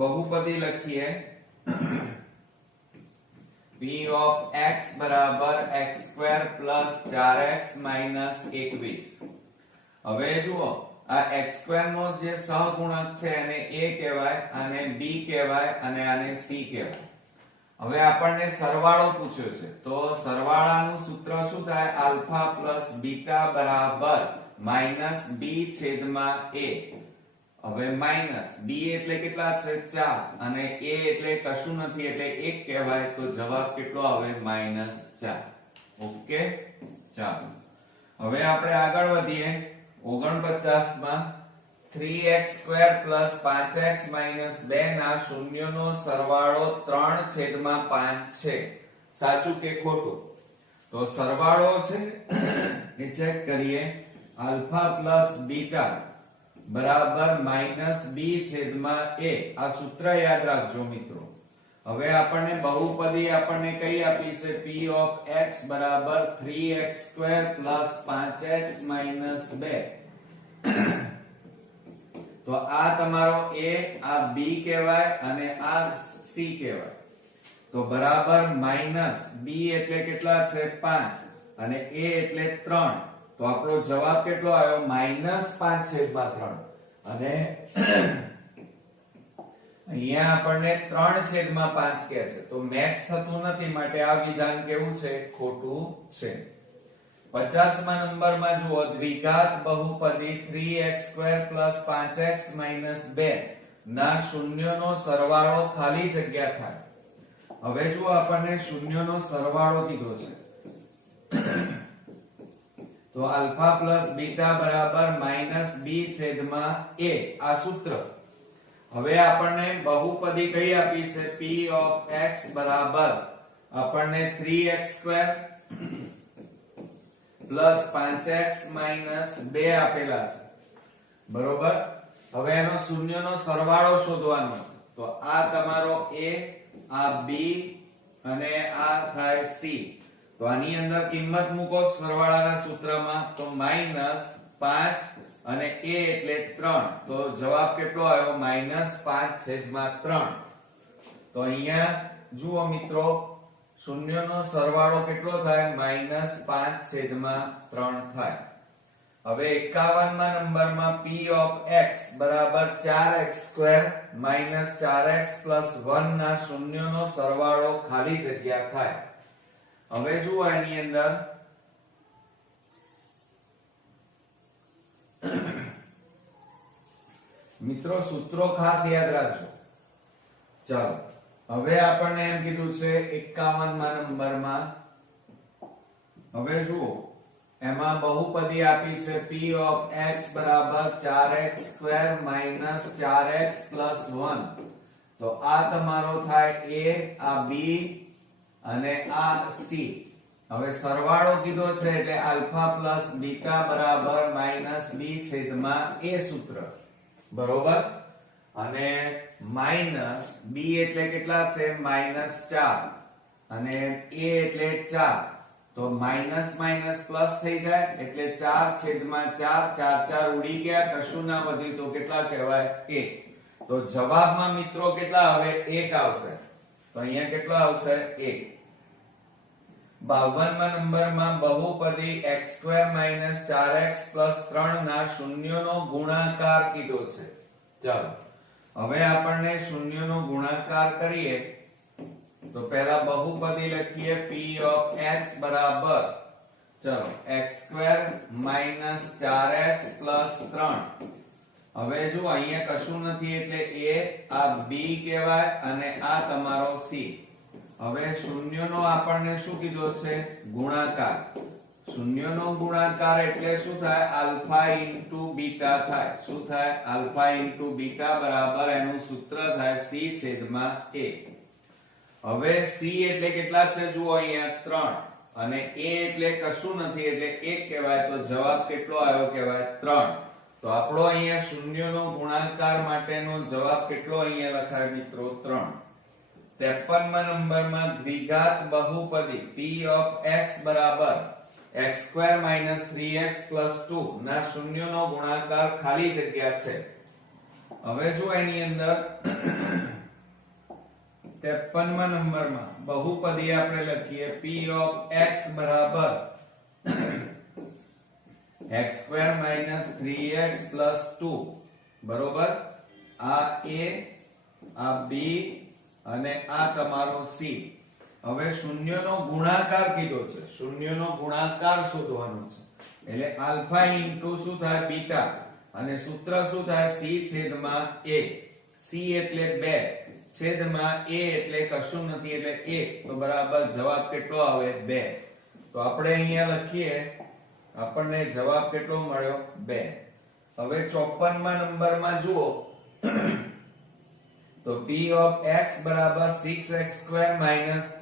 બહુપદી લખીએ. p of x બરાબર x² + 4x - 21. હવે જુઓ આ x² નો જે સહગુણક છે એને a કહેવાય, આને b કહેવાય અને આને c કહેવાય. હવે આપણને સરવાળો પૂછ્યો છે, તો સરવાળાનું સૂત્ર શું થાય? આલ્ફા બીટા બરાબર -b છેદમાં a. હવે માઈનસ b એટલે કેટલા છે? 4, અને a એટલે કશું નથી એટલે 1 કહેવાય, તો જવાબ કેટલો આવે? -4. ઓકે. ચાલો હવે આપણે આગળ વધીએ 49 માં 3x² + 5x - 2 ના શૂન્યનો સરવાળો 3/5 છે. સાચું કે ખોટું? તો સરવાળો છે એ ચેક કરીએ. આલ્ફા પ્લસ બીટા બરાબર -b/a. આ સૂત્ર યાદ રાખજો મિત્રો. હવે આપણને બહુપદી આપણને કઈ આપી છે? p of x બરાબર 3x² + 5x - 2. તો આ તમારો a, આ b કહેવાય અને આ c કહેવાય. તો બરાબર -b એટલે કેટલા છે? 5 અને a એટલે 3. તો આપણો જવાબ કેટલો આવ્યો? -5/3. અને અહીંયા આપણને 3/5 કહે છે. તો મેચ થતું નથી, માટે આ વિધાન કેવું છે? ખોટું છે. 50મા નંબરમાં જુઓ, દ્વિઘાત બહુપદી 3x² + 5x - 2 ના શૂન્યનો સરવાળો ખાલી જગ્યા થાય. હવે જુઓ, આપણને શૂન્યનો સરવાળો કીધો છે. તો આલ્ફા પ્લસ બીટા બરાબર -b/a. આ સૂત્ર. હવે આપણને બહુપદી કઈ આપી છે? p of x બરાબર આપણને 3x² + 5x - 2 આપેલા છે. બરોબર. હવે એનો શૂન્યનો સરવાળો શોધવાનો છે. તો આ તમારો a, આ b અને આ થાય c. તો આની અંદર કિંમત મૂકો સરવાળાના સૂત્રમાં. તો -5 અને a એટલે 3. તો જવાબ કેટલો આવ્યો? -5/3. તો અહીંયા જુઓ મિત્રો, શૂન્યનો સરવાળો કેટલો થાય? -5/3 થાય. હવે 51મા નંબરમાં p of x બરાબર 4x² - 4x + 1 ના શૂન્યનો સરવાળો ખાલી જગ્યા થાય. હવે જુઓ એની અંદર મિત્રો સૂત્રો ખાસ યાદ રાખજો. ચાલો હવે આપણને એમ કીધું છે 51મા નંબરમાં. હવે જુઓ, એમાં બહુપદી આપી છે p of x બરાબર 4x² - 4x + 1. તો આ તમારો થાય a, આ b અને આ c. હવે સરવાળો કીધો છે એટલે આલ્ફા પ્લસ બીટા બરાબર -b/a સૂત્ર. બરોબર. અને માઈનસ b એટલે કેટલા છે? -4 અને a એટલે 4. તો માઈનસ માઈનસ પ્લસ થઈ જાય એટલે 4/4. 4 ઉડી ગયા, કશું ના વધ્યું, તો કેટલા કહેવાય? 1. તો જવાબમાં મિત્રો કેટલા આવે? 1 આવશે. તો અહીંયા કેટલા આવશે? 1. 52મા નંબરમાં બહુપદી x² - 4x + 3 ના શૂન્યનો ગુણાકાર કીધો છે. ચાલો હવે આપણને શૂન્યનો ગુણાકાર કરીએ. તો પહેલા બહુપદી લખીએ. p of x બરાબર, ચલો, x² - 4x + 3. હવે જો અહીંયા કશું નથી એટલે a, આ b કહેવાય અને આ તમારો c. હવે શૂન્યનો આપણને શું કીધો છે? ગુણાકાર. શૂન્યનો ગુણાકાર એટલે શું થાય? આલ્ફા ઇન્ટુ બીટા થાય. શું થાય? આલ્ફા ઇન્ટુ બીટા બરાબર એનું સૂત્ર થાય c/a. હવે c એટલે કેટલા છે? જુઓ અહીંયા 3 અને a એટલે કશું નથી એટલે 1 કહેવાય. તો જવાબ કેટલો આવ્યો કહેવાય? 3. તો આપણો અહીંયા શૂન્યનો ગુણાકાર માટેનો જવાબ કેટલો અહીંયા લખાય મિત્રો? 3. 53મા નંબરમાં દ્વિઘાત બહુપદી p of x બરાબર x² - 3x + 2 ના શૂન્યનો ગુણાકાર ખાલી જગ્યા છે. હવે જો એની અંદર 53મા નંબરમાં બહુપદી આપણે લખીએ. p of x બરાબર x² - 3x + 2. બરોબર. આ a, આ b અને આ તમારો c. હવે શૂન્યનો ગુણાકાર કીધો છે. શૂન્યનો ગુણાકાર શોધવાનો છે. એટલે આલ્ફા ઇન્ટુ શું થાય? બીટા. અને સૂત્ર શું થાય? c/a. c એટલે 2 છેદમાં a એટલે કશું નથી એટલે 1. તો બરાબર જવાબ કેટલો આવે? 2. તો આપણે અહીંયા લખીએ, આપણને જવાબ કેટલો મળ્યો? 2. હવે 54મા નંબરમાં જુઓ તો p of x બરાબર 6x² -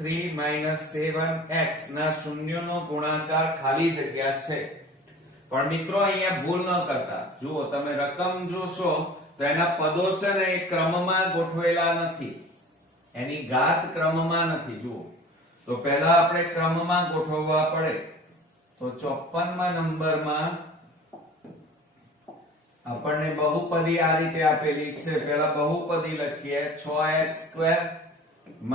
3 - 7x ના શૂન્યનો ગુણાકાર ખાલી જગ્યા છે. પણ મિત્રો અહીંયા ભૂલ ન કરતા. જુઓ તમે રકમ જોશો તો એના પદો છે ને એ ક્રમમાં ગોઠવેલા નથી, એની ઘાત ક્રમમાં નથી. જુઓ તો પહેલા આપણે ક્રમમાં ગોઠવવા પડે. તો 54મા નંબરમાં આપણને બહુપદી આ રીતે આપેલી છે. પહેલા બહુપદી લખીએ 6x² -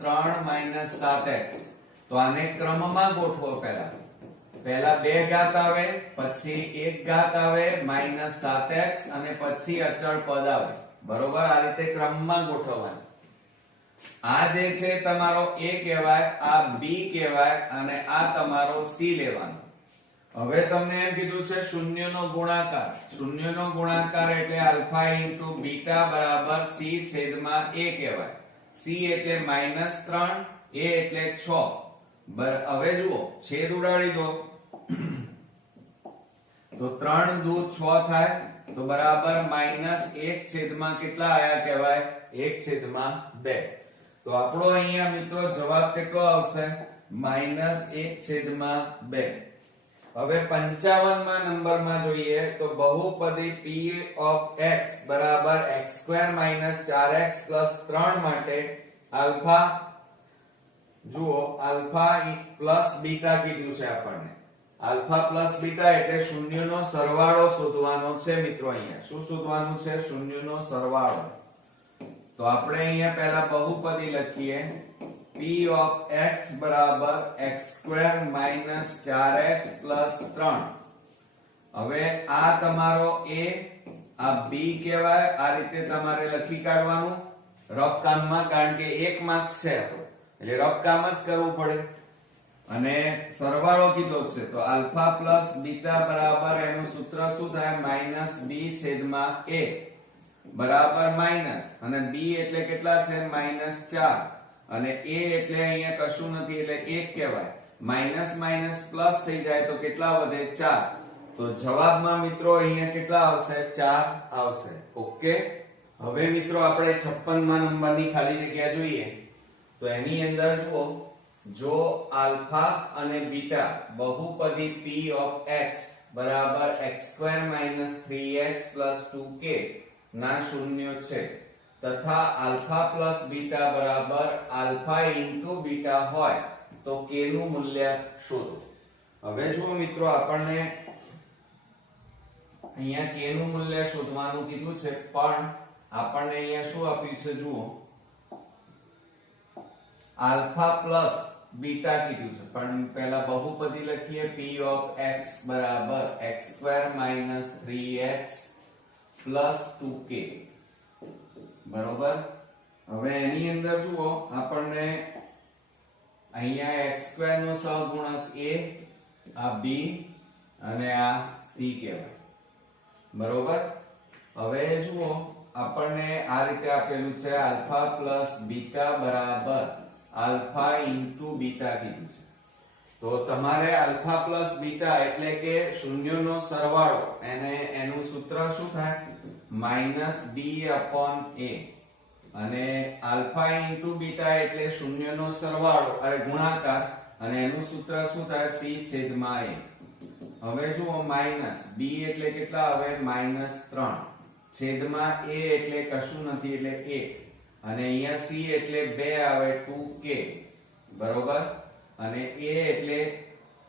3 - 7x. તો આને ક્રમમાં ગોઠવો. પહેલા 2 ઘાત આવે, પછી 1 ઘાત આવે -7x અને પછી અચળ પદ આવે. બરોબર, આ રીતે ક્રમમાં ગોઠવવાનું. આ જે છે તમારો a કહેવાય, આ b કહેવાય અને આ તમારો c લેવાનો. હવે તમને એમ કીધું છે શૂન્યનો ગુણાકાર. શૂન્યનો ગુણાકાર એટલે આલ્ફા ઇન્ટુ બીટા બરાબર c છેદમાં a કહેવાય. c એટલે -3, a એટલે 6. હવે જુઓ છેદ ઉડાડી દો તો 3 દુ 6 થાય તો બરાબર -1 છેદમાં કેટલા આયા કહેવાય? 1/2. તો આપણો અહીંયા મિત્રો જવાબ કેટલો આવશે? -1/2. હવે 55મા નંબરમાં જોઈએ તો બહુપદી p of x બરાબર x² - 4x + 3 માટે આલ્ફા, જુઓ આલ્ફા પ્લસ બીટા કીધું છે આપણને. આલ્ફા પ્લસ બીટા એટલે શૂન્યનો સરવાળો શોધવાનો છે મિત્રો. અહીંયા શું શોધવાનું છે? શૂન્યનો સરવાળો. તો આપણે અહીંયા પહેલા બહુપદી લખીએ p of x બરાબર x² - 4x + 3. હવે આ તમારો a, આ b કહેવાય. આ રીતે તમારે લખી કાઢવાનું રફ કામમાં, કારણ કે 1 માર્ક્સ છે તો એટલે રફ કામ જ કરવું પડે. અને સરવાળો કીધો છે તો આલ્ફા પ્લસ બીટા બરાબર એનું સૂત્ર શું થાય? -b/a બરાબર માઈનસ, અને b એટલે કેટલા છે? -4, અને a એટલે અહીંયા કશું નથી એટલે 1 કહેવાય. માઈનસ માઈનસ પ્લસ થઈ જાય તો કેટલા વધે? 4. તો જવાબમાં મિત્રો અહીંયા કેટલા આવશે? 4 આવશે. ઓકે. હવે મિત્રો આપણે 56મા નંબરની ખાલી જગ્યા જોઈએ. તો એની અંદર જુઓ, જો આલ્ફા અને બીટા બહુપદી p of x બરાબર x² - 3x + 2k ના શૂન્ય છે તથા આલ્ફા પ્લસ બીટા બરાબર આલ્ફા ઇન્ટુ બીટા હોય તો k નું મૂલ્ય શોધો. હવે જુઓ મિત્રો આપણને અહીંયા k નું મૂલ્ય શોધવાનું કીધું છે, પણ આપણને અહીંયા શું આપ્યું છે? જુઓ આલ્ફા પ્લસ બીટા કીધું છે, પણ પહેલા બહુપદી લખીએ p of x બરાબર x² - 3x + 2k. બરોબર. હવે એની અંદર જુઓ આપણને અહીંયા x² નો સહગુણક a, આ b અને આ c કહેવાય. બરોબર. હવે જુઓ આપણને આ રીતે આપેલું છે આલ્ફા પ્લસ બીટા બરાબર આલ્ફા ઇન્ટુ બીટા કીધું છે. તો તમારે આલ્ફા પ્લસ બીટા એટલે કે શૂન્યનો સરવાળો, એનું સૂત્ર શું થાય? -b/a. અને આલ્ફા ઇન્ટુ બીટા એટલે શૂન્યનો સરવાળો ગુણાકાર, અને એનું સૂત્ર શું થાય? c/a. હવે જુઓ માઈનસ b એટલે કેટલા આવે? -3, છેદમાં a એટલે કશું નથી એટલે 1, અને અહીંયા c એટલે 2 આવે 2k. બરોબર. અને a એટલે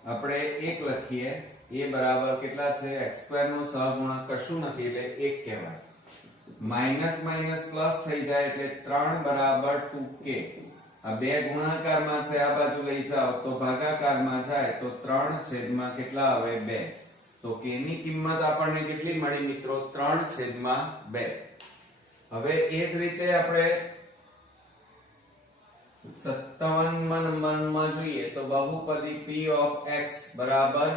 આપણે 1 લખીએ. a બરાબર કેટલા છે? x² નો સહગુણક કશું નથી એટલે 1 કહેવાય. માઈનસ માઈનસ પ્લસ થઈ જાય એટલે 3 બરાબર 2k. આ બે ગુણાકારમાં છે, આ બાજુ લઈ જાઓ તો ભાગાકારમાં જાય તો 3 છેદમાં કેટલા આવે? 2. તો k ની કિંમત આપણને કેટલી મળી મિત્રો? 3/2. હવે એ જ રીતે આપણે 57મા નંબરમાં જોઈએ તો બહુપદી p of x બરાબર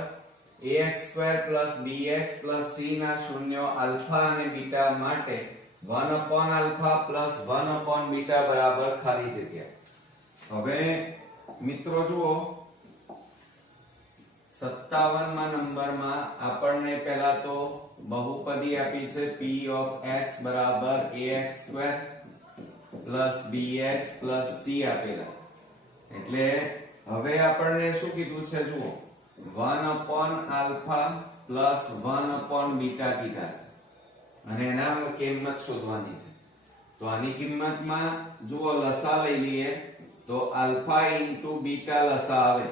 ax² + bx + c ના શૂન્યો આલ્ફા અને બીટા માટે 1/α + 1/β બરાબર ખાલી જગ્યા. હવે મિત્રો જુઓ 57માં નંબરમાં આપણને પહેલા તો બહુપદી આપી છે p of x બરાબર ax² plus bx plus c આપેલા. એટલે હવે આપણને શું કીધું છે જુઓ, 1/α પ્લસ 1/β કીધા છે અને એના કિંમત શોધવાની છે. તો આની કિંમતમાં જુઓ લસા લઈ લઈએ તો આલ્ફા ઇન્ટુ બીટા લસા આવે.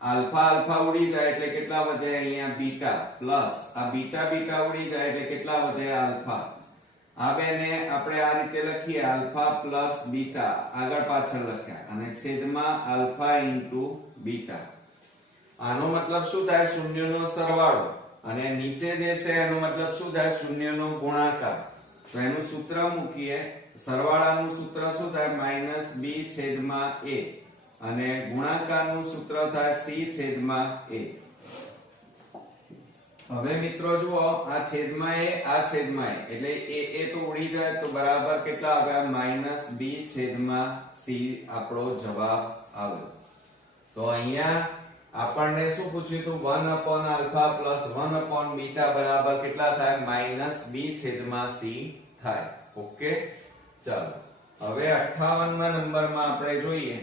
આલ્ફા આલ્ફા ઉડી જાય એટલે કેટલા વધે અહીંયા બીટા, પ્લસ આ બીટા બીટા ઉડી જાય એટલે કેટલા વધે આલ્ફા. આ બેને આપણે આ રીતે લખીએ આલ્ફા પ્લસ બીટા, આગળ પાછળ લખ્યા અને છેદમાં આલ્ફા ઇન્ટુ બીટા. આનો મતલબ શું થાય? શૂન્યનો સરવાળો. અને નીચે જે છે એનો મતલબ શું થાય? શૂન્યનો ગુણાકાર. તો એનું સૂત્ર મૂકીએ. સરવાળાનું સૂત્ર શું થાય? માઈનસ બી છેદમાં એ અને ગુણાકારનું સૂત્ર થાય સી છેદમાં એ. હવે મિત્રો જુઓ, આ છેદમાં એ, આ છેદમાં એ, એટલે એ તો ઉડી જાય તો બરાબર કેટલા આવ્યા? માઈનસ બી છેદમાં સી આપણો જવાબ આવ્યો. તો અહીંયા આપણને શું પૂછ્યું હતું? 1/α પ્લસ 1/β બરાબર કેટલા થાય? માઈનસ બી છેદમાં સી થાય. ઓકે, ચાલો હવે 58માં નંબરમાં આપણે જોઈએ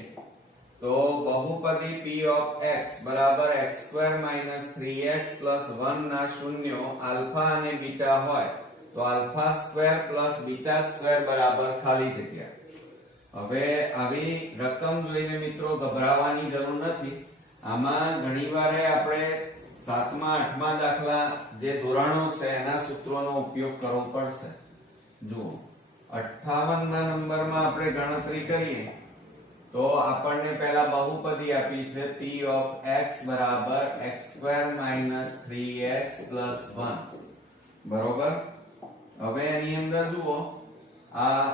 તો બહુપદી p of x બરાબર x² - 3x + 1 ના શૂન્યો આલ્ફા અને બીટા હોય તો α² + β² બરાબર ખાલી જગ્યા. હવે આવી રકમ જોઈને મિત્રો ગભરાવાની જરૂર નથી. આમાં ઘણીવાર આપણે 7મા 8મા દાખલા જે ધોરણો છે એના સૂત્રોનો ઉપયોગ કરવો પડશે. જુઓ 58ના નંબરમાં આપણે ગણતરી કરીએ તો આપણને પહેલા બહુપદી આપી છે p of x બરાબર x² - 3x + 1 બરોબર. હવે એની અંદર જુઓ, આ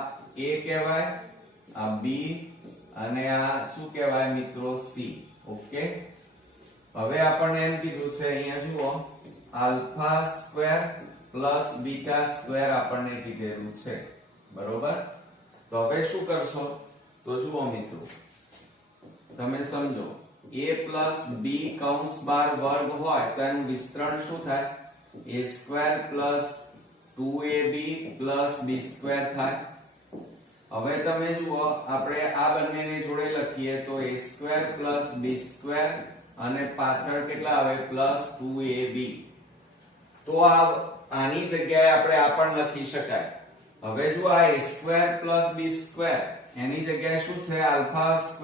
a કહેવાય, આ b અને આ શું કહેવાય મિત્રો? c. ઓકે, હવે આપણને એમ કીધું છે અહીંયા જુઓ α² + β² આપણને કીધેલું છે બરોબર. તો હવે શું કરશો? તો જુઓ મિત્રો, તમે સમજો a + b કૌંસ બાર વર્ગ હોય તો એનું વિસ્તરણ શું થાય? a² + 2ab + b² થાય. હવે તમે જુઓ, આપણે આ બંનેને જોડે લખીએ તો a² + b² અને પાછળ કેટલા આવે? +2ab. તો આની જગ્યાએ આપણે આ પણ લખી શકાય. હવે જો આ a² + b² એની જગ્યાએ શું છે? α² +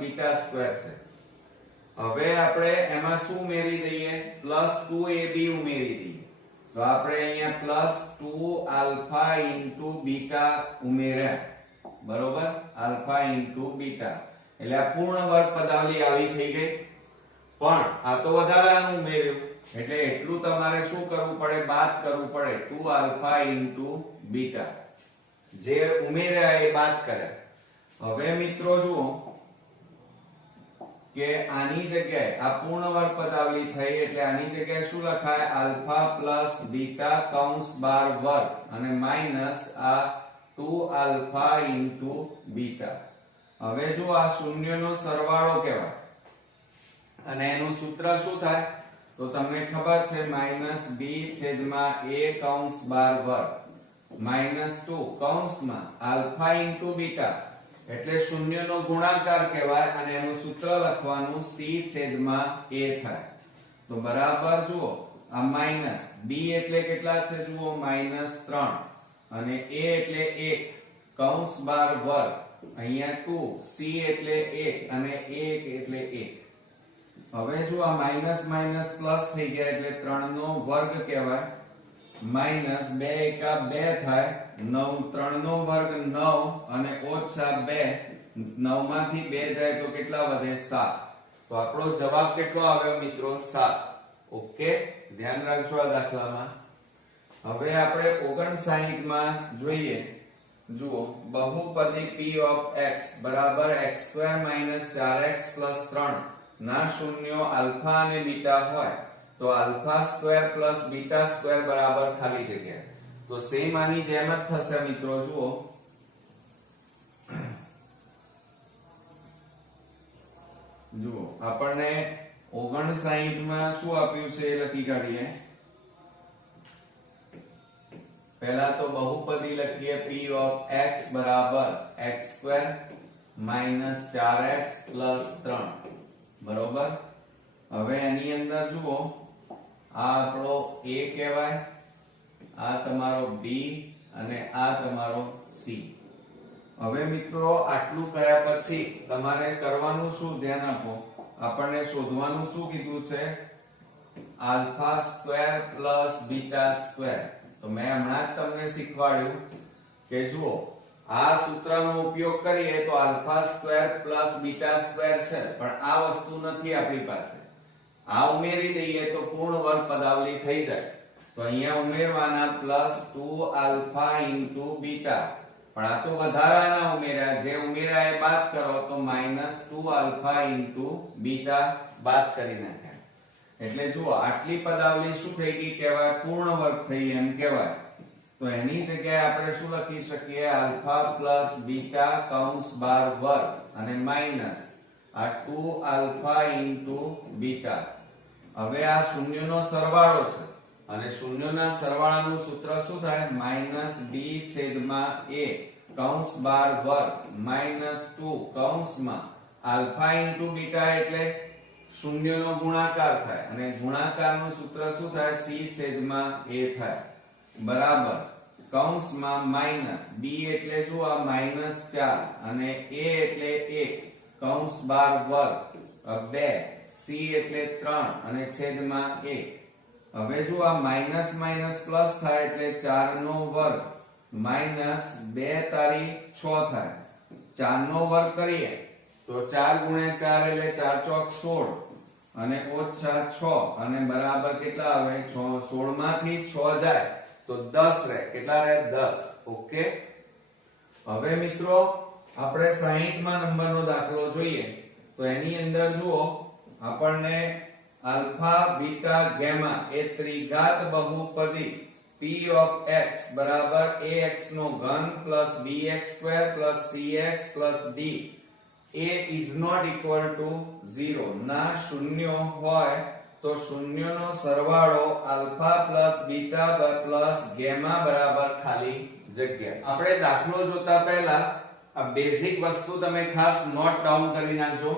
β² છે. હવે આપણે એમાં શું ઉમેરી દઈએ? +2ab ઉમેરી દઈએ. તો આપણે અહીંયા +2α * β ઉમેર્યા બરોબર. α * β એટલે આ પૂર્ણ વર્ગ પદાવલી આવી થઈ ગઈ. પણ આ તો વધારાનું ઉમેર્યું એટલે એટલું તમારે શું કરવું પડે? બાદ કરવું પડે. 2α * β જે ઉમેર્યા એ બાદ કર્યા. હવે મિત્રો જુઓ કે આની જગ્યાએ આ પૂર્ણ વર્ગ પદાવલી થઈ એટલે આની જગ્યાએ શું લખાય? α + β કૌંસ બાર વર્ગ અને માઈનસ આ 2α * β. હવે જો આ શૂન્યનો સરવાળો કહેવાય અને એનું સૂત્ર શું થાય? તો તમને ખબર છે -b છેદમાં a કૌંસ બાર વર્ગ -2 કૌંસમાં α * β એટલે શૂન્યનો ગુણાકાર કહેવાય અને એનું સૂત્ર લખવાનું c છેદમાં a થાય. તો બરાબર જુઓ, આ માઈનસ b એટલે કેટલા છે? જુઓ -3 અને a એટલે 1 કૌંસ બાર વર્ગ, અહીંયા 2, c એટલે 1 અને 1 એટલે 1. હવે જો આ માઈનસ માઈનસ પ્લસ થઈ ગયા એટલે 3 નો વર્ગ કહેવાય. માઈનસ 2 એકા 2 થાય, 9 3 નો વર્ગ 9 અને ઓછા 2, 9 માંથી 2 જાય તો કેટલા વધે? 7. તો આપણો જવાબ કેટલો આવ્યો મિત્રો? 7. ઓકે, ધ્યાન રાખજો આ દાખલામાં. હવે આપણે 59 માં જોઈએ. જુઓ, બહુપદી p of x બરાબર x² - 4x + 3 ના શૂન્યો આલ્ફા અને બીટા હોય તો α² + β² બરાબર ખાલી જગ્યા. તો સેમ આની જેમ જ થશે મિત્રો. જુઓ આપણને 59 માં શું આપ્યું છે એ લખી કાઢીએ. પહેલા તો બહુપદી લખીએ p of x બરાબર x² minus 4x plus 3 બરોબર. હવે એની અંદર જુઓ આ આપણો a કહેવાય, આ તમારો b અને આ તમારો c. હવે મિત્રો આટલું કર્યા પછી તમારે કરવાનું શું, ધ્યાન આપો. આપણને શોધવાનું શું કીધું છે, alpha square plus beta square. તો મેં હમણાં જ તમને શીખવાડ્યું કે જુઓ આ સૂત્રનો ઉપયોગ કરીએ તો alpha square plus beta square છે, પણ આ વસ્તુ નથી આપણી પાસે. આ ઉમેરી દઈએ તો પૂર્ણ વર્ગ પદાવલી થઈ જાય. તો અહીંયા ઉમેરવાના પ્લસ 2 આલ્ફા ઇન્ટુ બીટા, પણ આ તો વધારાના ઉમેર્યા, જે ઉમેર્યા એ બાદ કરો તો માઈનસ 2 આલ્ફા ઇન્ટુ બીટા બાદ કરી નાખ્યા. એટલે જુઓ આટલી પદાવલી શું થઈ ગઈ કહેવાય, પૂર્ણ વર્ગ થઈ એમ કહેવાય. તો એની જગ્યાએ આપણે શું લખી શકીએ, આલ્ફા પ્લસ બીટા કૌંસ બાર વર્ગ અને માઈનસ આ 2 આલ્ફા ઇન્ટુ બીટા. હવે આ શૂન્યનો સરવાળો છે અને શૂન્યના સરવાળાનું સૂત્ર શું થાય, માઈનસ b છેદમાં a કૌંસ બાર વર્ગ માઈનસ 2 કૌંસમાં આલ્ફા ઇન્ટુ બીટા એટલે શૂન્યનો ગુણાકાર થાય અને ગુણાકારનું સૂત્ર શું થાય, c છેદમાં a થાય બરાબર કૌંસમાં માઈનસ b એટલે જો આ માઈનસ 4 અને a એટલે 1 કૌંસ બાર વર્ગ 2 c એટલે 3 અને છેદમાં 1. હવે જો આ માઈનસ માઈનસ પ્લસ થાય એટલે 4 નો વર્ગ માઈનસ 2 તારી 6 થાય. 4 નો વર્ગ કરીએ તો 4 ગુણ્યા 4 એટલે 4 ચોક 16 અને ઓછા 6 અને બરાબર કેટલા આવે 6. 16 માંથી 6 જાય તો 10 રહે. કેટલા રહે 10. ઓકે. હવે મિત્રો આપણે 60 માં નંબરનો દાખલો જોઈએ તો એની અંદર જુઓ આપણને આલ્ફા બીટા ગેમા એ ત્રિઘાત બહુપદી p of x બરાબર ax નો ઘન plus bx² plus cx plus d a is not equal to 0 ના શૂન્ય હોય તો શૂન્યનો સરવાળો alpha plus beta plus gamma બરાબર ખાલી જગ્યા. આપણે દાખલો જોતા પહેલા આ બેઝિક વસ્તુ તમે ખાસ નોટ ડાઉન કરી નાખજો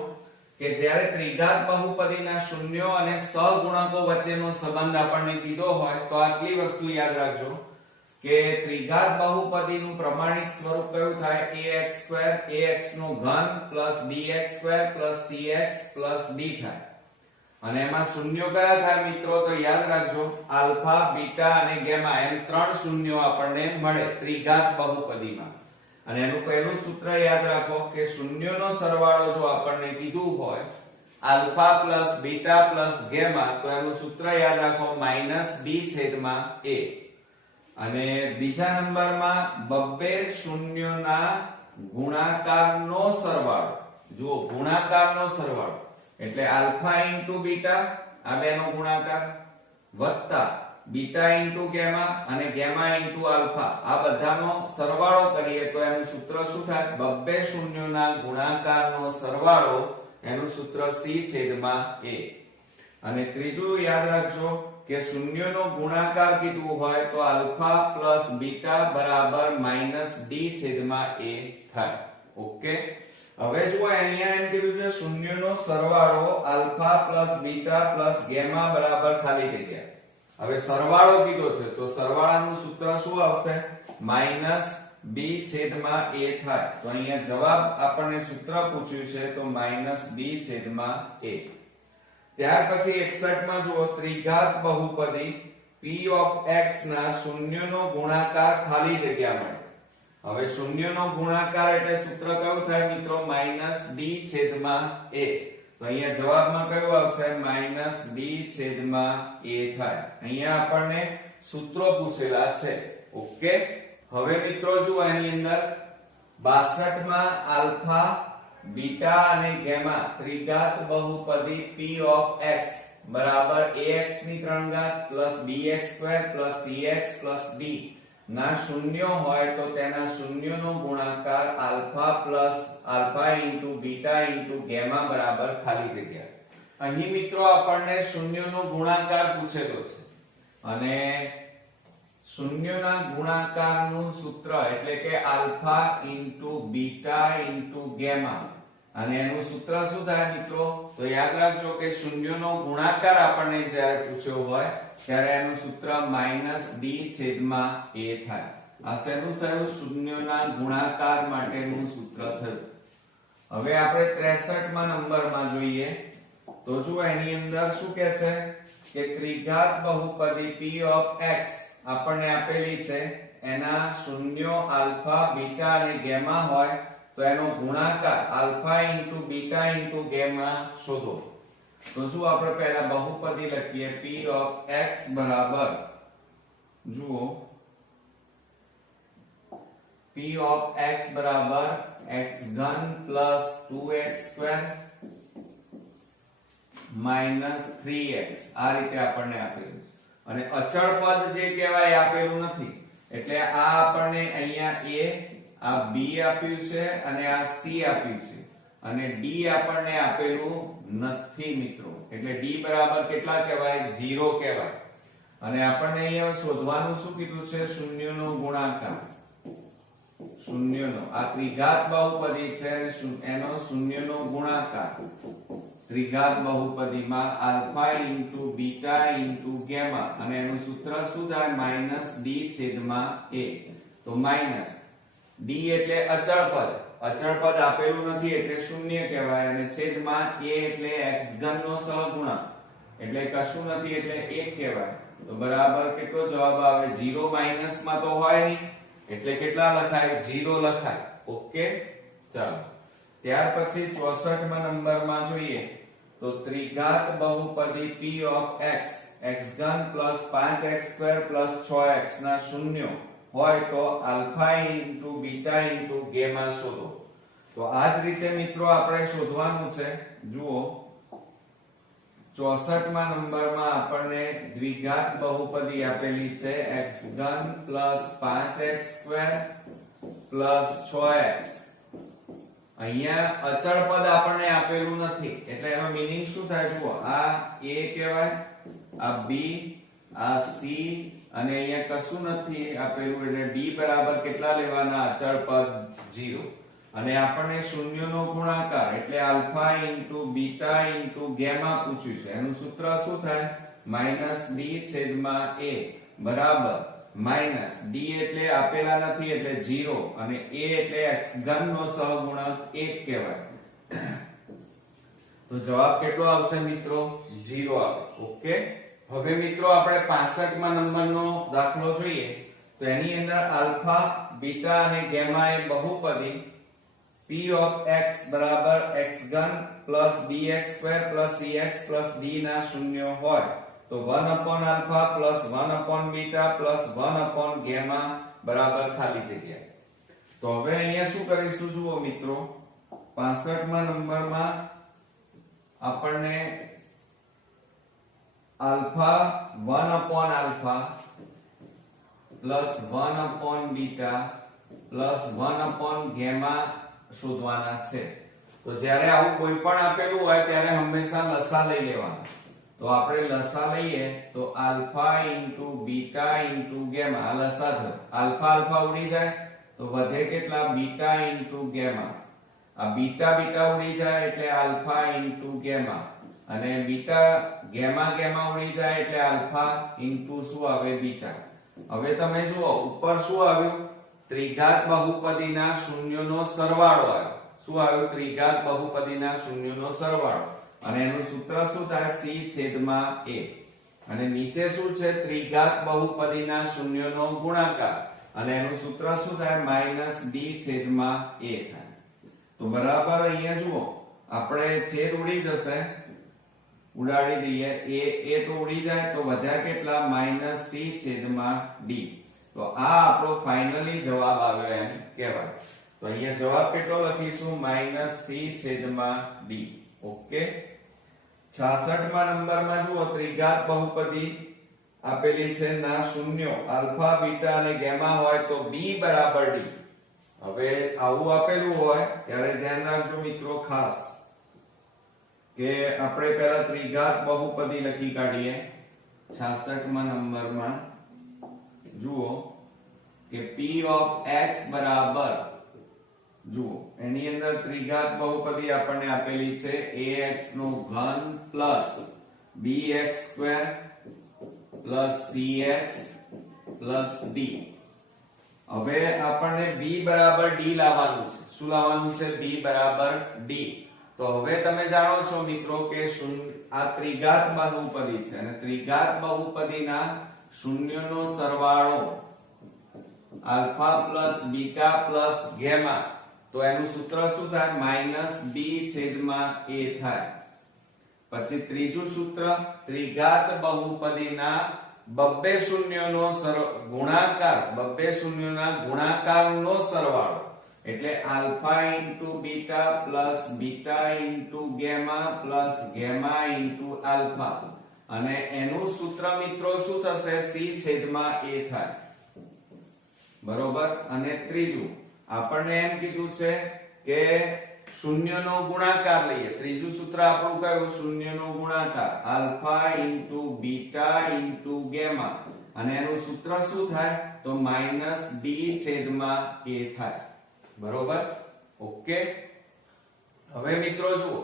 કે જ્યારે ત્રિઘાત બહુપદીના શૂન્યો અને સહગુણકો વચ્ચેનો સંબંધ આપણને કીધો હોય તો આટલી વસ્તુ યાદ રાખજો કે ત્રિઘાત બહુપદીનું પ્રમાણિત સ્વરૂપ કયું થાય, ax² ax નો ઘન plus bx² plus cx plus d થાય. અને એમાં શૂન્યો કયા થાય મિત્રો, તો યાદ રાખજો આલ્ફા બીટા અને ગેમા એમ 3 શૂન્યો આપણને મળે ત્રિઘાત બહુપદીમાં. અને એનું પહેલું સૂત્ર યાદ રાખો કે શૂન્યનો સરવાળો જો આપણને કીધું હોય alpha plus beta plus gamma તો એનું સૂત્ર યાદ રાખો માઈનસ b છેદમાં a. અને બીજા નંબરમાં બબ્બે શૂન્યોના ગુણાકારનો સરવાળો. જુઓ ગુણાકારનો સરવાળો એટલે આલ્ફા ઇન્ટુ બીટા આ બેનો ગુણાકાર વત્તા બીટા ઇન્ટુ ગેમા અને ગેમા ઇન્ટુ આલ્ફા આ બધાનો સરવાળો કરીએ તો એનું સૂત્ર શું થાય, બબ્બે શૂન્યોના ગુણાકારનો સરવાળો એનું સૂત્ર c છેદમાં a. અને ત્રીજું યાદ રાખજો કે શૂન્યનો ગુણાકાર કીધું હોય તો આલ્ફા પ્લસ બીટા બરાબર માઈનસ d છેદમાં a થાય. ઓકે. હવે જુઓ અહીંયા એમ કીધું છે શૂન્યનો સરવાળો alpha plus beta plus gamma બરાબર ખાલી જગ્યા. હવે સરવાળો કીધો છે તો સરવાળાનું સૂત્ર શું આવશે, માઈનસ b છેદમાં a થાય. તો અહીંયા જવાબ આપણને સૂત્ર પૂછ્યું છે તો માઈનસ b છેદમાં a. ત્યાર પછી 61 માં જુઓ ત્રિઘાત બહુપદી p of x ના શૂન્યનો ગુણાકાર ખાલી જગ્યા મળે. હવે શૂન્યનો ગુણાકાર એટલે સૂત્ર કયું થાય મિત્રો, માઈનસ b છેદમાં a. તો અહીંયા જવાબમાં કયું આવશે, માઈનસ b છેદમાં a થાય. અહીંયા આપણને સૂત્રો પૂછેલા છે. ઓકે. હવે મિત્રો જુઓ એની અંદર 62 માં આલ્ફા બીટા અને ગેમા ત્રિઘાત બહુપદી p of x બરાબર ax ની 3 ઘાત plus bx² plus cx plus d ના શૂન્યો હોય તો તેના શૂન્યનો ગુણાકાર alpha plus alpha into beta into gamma બરાબર ખાલી જગ્યા. અહીં મિત્રો આપણને શૂન્યનો ગુણાકાર પૂછેલો છે અને શૂન્યના ગુણાકારનું સૂત્ર એટલે કે alpha into beta into gamma, અને એનું સૂત્ર શું થાય મિત્રો? તો યાદ રાખજો કે શૂન્યનો ગુણાકાર આપણને જ્યારે પૂછ્યો હોય ત્યારે એનું સૂત્ર -b/a થાય. આ શેનું થયું? શૂન્યના ગુણાકાર માટેનું સૂત્ર થયું. હવે આપણે 63મા નંબરમાં જોઈએ તો જો એની અંદર શું કહે છે કે ત્રિઘાત બહુપદી p of x આપણને આપેલી છે, એના શૂન્યો આલ્ફા બીટા અને ગેમા હોય તો એનો ગુણાકાર alpha into beta into gamma શોધો. તો જો આપણે પહેલા બહુપદી લખીએ p of x બરાબર, જુઓ p of x બરાબર x ઘન પ્લસ 2x² માઈનસ 3x, આ રીતે આપણને આપેલું છે. અને અચળ પદ જે કહેવાય આપેલું નથી, એટલે આ આપણને અહીંયા a, આ b આપ્યું છે અને આ c આપ્યું છે, અને d આપણને આપેલું નથી મિત્રો. એટલે d બરાબર કેટલા કહેવાય? 0 કહેવાય. અને આપણને અહીંયા શોધવાનું શું કીધું છે? શૂન્યનો ગુણાકાર. શૂન્યનો, આ ત્રિઘાત બહુપદી છે અને એનો શૂન્યનો ગુણાકાર ત્રિઘાત બહુપદીમાં alpha into beta into gamma, અને એનું સૂત્ર શું થાય? -d/a. તો માઈનસ d એટલે અચળ પદ, અચળ પદ આપેલું નથી એટલે શૂન્ય કહેવાય, અને છેદમાં a એટલે x ઘન નો સહગુણક એટલે કશું નથી એટલે 1 કહેવાય. તો બરાબર કેટલો જવાબ આવે? 0. માઈનસમાં તો હોય નહીં એટલે કેટલા લખાય? 0 લખાય. ઓકે, ચાલો. ત્યાર પછી 64મા નંબરમાં જોઈએ તો ત્રિઘાત બહુપદી p of x x ઘન પ્લસ 5x² પ્લસ 6x ના શૂન્યો હોય તો alpha into beta into gamma શોધો. તો આ જ રીતે મિત્રો આપણે શોધવાનું છે. જુઓ 64મા નંબરમાં આપણને દ્વિઘાત બહુપદી આપેલી છે x ઘન પ્લસ 5x² પ્લસ 6x. અહીંયા અચળ પદ આપણને આપેલું નથી એટલે એનો મીનિંગ શું થાય? જુઓ, આ a કહેવાય, આ b, આ c, અને અહીંયા કશું નથી આપેલું એટલે d બરાબર કેટલા લેવાના? અચળ પદ 0. અને આપણને શૂન્યનો ગુણાકાર એટલે alpha into beta into gamma પૂછ્યું છે. એનું સૂત્ર શું થાય? -d/a બરાબર માઈનસ d એટલે આપેલા નથી એટલે 0, અને a એટલે x ઘન નો સહગુણક 1 કહેવાય. તો જવાબ કેટલો આવશે મિત્રો? 0 આવે. ઓકે, હવે મિત્રો આપણે 65મા નંબરનો દાખલો જોઈએ તો એની અંદર આલ્ફા બીટા અને ગેમા એ બહુપદી p of x બરાબર x ઘન plus bx² plus cx plus d ના શૂન્યો હોય તો 1 alpha plus 1 beta plus 1 gamma બરાબર ખાલી જગ્યા. તો હવે અહીંયા શું કરીશું? જુઓ મિત્રો 65મા નંબરમાં આપણને alpha 1 alpha plus 1 beta plus 1 gamma શોધવાના છે. તો જ્યારે આવું કોઈ પણ આપેલું હોય ત્યારે હંમેશા લસા લઈ લેવાનું. તો આપણે લસા લઈએ તો alpha into beta into gamma, આ લસા થયો. આલ્ફા આલ્ફા ઉડી જાય તો વધે કેટલા? Beta into gamma. આ બીટા બીટા ઉડી જાય એટલે આલ્ફા ઇન્ટુ ગેમા, અને બીટા ગેમા ગેમા ઉડી જાય એટલે આલ્ફા ઇન્ટુ શું આવે? બીટા. હવે તમે જુઓ ઉપર શું આવ્યું? ત્રિઘાત બહુપદીના શૂન્યોનો સરવાળો આવ્યો. શું આવ્યું? ત્રિઘાત બહુપદીના શૂન્યોનો સરવાળો, અને એનું સૂત્ર શું થાય? c/a. અને નીચે શું છે? ત્રિઘાત બહુપદીના શૂન્યોનો ગુણાકાર, અને એનું સૂત્ર શું થાય? -d/a થાય. તો બરાબર અહીંયા જુઓ આપણે છેદ ઉડી જશે, ઉડાડી દઈએ, a તો ઉડી જાય તો વધ્યા કેટલા? -c/d. તો આ આપણો ફાઇનલી જવાબ આવ્યો એમ કહેવાય. તો અહીંયા જવાબ કેટલો લખીશું? -c/d. ઓકે, 66મા નંબરમાં જુઓ ત્રિઘાત બહુપદી આપેલી છે ના શૂન્યો આલ્ફા બીટા અને ગેમા હોય તો b બરાબર d. હવે આવું આપેલું હોય ત્યારે ધ્યાન રાખજો મિત્રો ખાસ કે આપણે પહેલા ત્રિઘાત બહુપદી લખી કાઢીએ 66માં નંબરમાં જુઓ કે p ઓફ x બરાબર જુઓ એની અંદર ત્રિઘાત બહુપદી આપણને આપેલી છે ax નો ઘન plus bx square plus cx plus d. હવે આપણને b બરાબર d લાવવાનું છે. શું લાવવાનું છે? b બરાબર d. તો હવે તમે જાણો છો મિત્રો કે આ ત્રિઘાત બહુપદી છે અને ત્રિઘાત બહુપદીના શૂન્યનો સરવાળો alpha plus beta plus gamma, તો એનું સૂત્ર શું થાય? માઈનસ બી છેદમાં એ થાય. પછી ત્રીજું સૂત્ર ત્રિઘાત બહુપદીના બબ્બે શૂન્યનો ગુણાકાર, બબ્બે શૂન્યના ગુણાકારનો સરવાળો એટલે alpha into beta plus beta into gamma plus gamma into alpha, અને એનું સૂત્ર મિત્રો શું થશે? સી છેદમાં એ થાય. બરોબર. અને ત્રીજું આપણને એમ કીધું છે કે શૂન્યનો ગુણાકાર લઈએ. ત્રીજું સૂત્ર આપણું કયું? શૂન્યનો ગુણાકાર alpha into beta into gamma, અને એનું સૂત્ર શું થાય? તો માઈનસ બી છેદમાં એ થાય. બરોબર. ઓકે. હવે મિત્રો જુઓ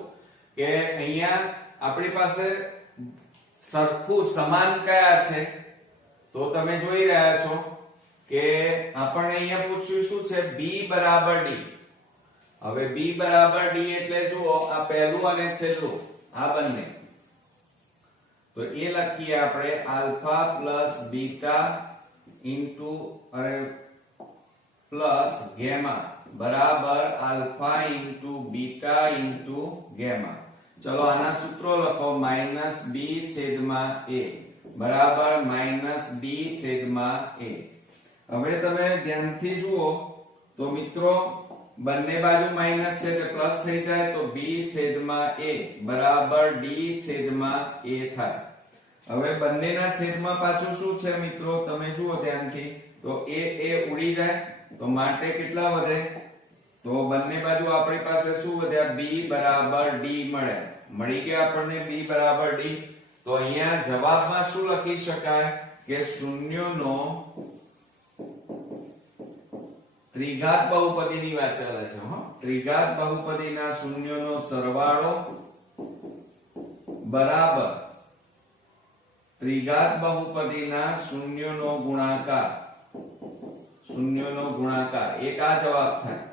કે અહીંયા આપણી પાસે સરખું સમાન કયા છે? તો તમે જોઈ રહ્યા છો કે આપણને અહીંયા પૂછ્યું શું છે? b બરાબર d. હવે b બરાબર d એટલે જુઓ આ પહેલું અને છેલ્લું આ બંને, તો એ લખીએ આપણે alpha plus beta into plus gamma બરાબર alpha into beta into gamma. ચલો આના સૂત્રો લખો. માઈનસ બી છેદમાં એ બરાબર માઈનસ બી છેદમાં એ. હવે તમે ધ્યાનથી જુઓ તો મિત્રો બંને બાજુ માઈનસ છે એટલે પ્લસ થઈ જાય, તો b છેદમાં a બરાબર d છેદમાં a થાય. હવે બંનેના છેદમાં પાછું શું છે મિત્રો? તમે જુઓ ધ્યાનથી તો a ઉડી જાય, તો માટે કેટલા વધે? તો બંને બાજુ આપણી પાસે શું વધ્યા? b બરાબર d મળી ગયા આપણને b બરાબર d. તો અહીંયા જવાબમાં શું લખી શકાય કે શૂન્યનો ત્રિઘાત બહુપદીની વાત ચાલે છે. ત્રિઘાત બહુપદીના શૂન્યનો સરવાળો બરાબર ત્રિઘાત બહુપદીના શૂન્યનો ગુણાકાર. શૂન્યનો ગુણાકાર એક આ જવાબ થાય.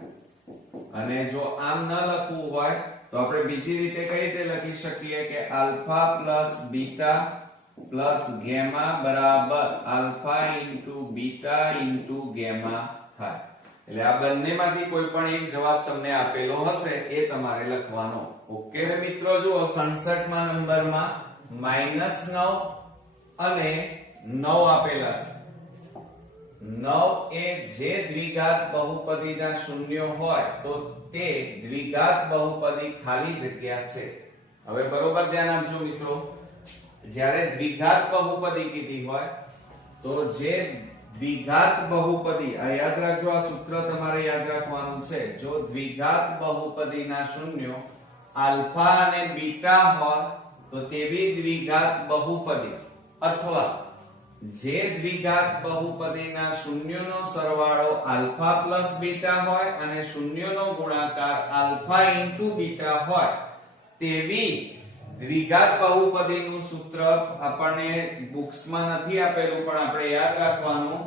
અને જો આમ ન લખવું હોય તો આપણે બીજી રીતે કઈ રીતે લખી શકીએ કે alpha plus beta plus gamma બરાબર alpha into beta into gamma થાય. એટલે આ બંનેમાંથી કોઈ પણ એક જવાબ તમને આપેલો હશે એ તમારે લખવાનો. ઓકે મિત્રો જુઓ 67માં નંબરમાં -9 અને 9 આપેલા છે. 9 એ જે દ્વિઘાત બહુપદીના શૂન્ય હોય તો તે દ્વિઘાત બહુપદી ખાલી જગ્યા છે. હવે બરોબર ધ્યાન આપજો મિત્રો. જ્યારે દ્વિઘાત બહુપદી કીધી હોય તો જે દ્વિઘાત બહુપદી, આ યાદ રાખજો, આ સૂત્ર તમારે યાદ રાખવાનું છે. જો દ્વિઘાત બહુપદીના શૂન્યો આલ્ફા અને બીટા હોય તો તેવી દ્વિઘાત બહુપદી, અથવા જે દ્વિઘાત બહુપદીના શૂન્યનો સરવાળો આલ્ફા પ્લસ બીટા હોય અને શૂન્યનો ગુણાકાર આલ્ફા ઇન્ટુ બીટા હોય તેવી દ્વિઘાત બહુપદીનું સૂત્ર આપણને બુક્સમાં નથી આપેલું, પણ આપણે યાદ રાખવાનું.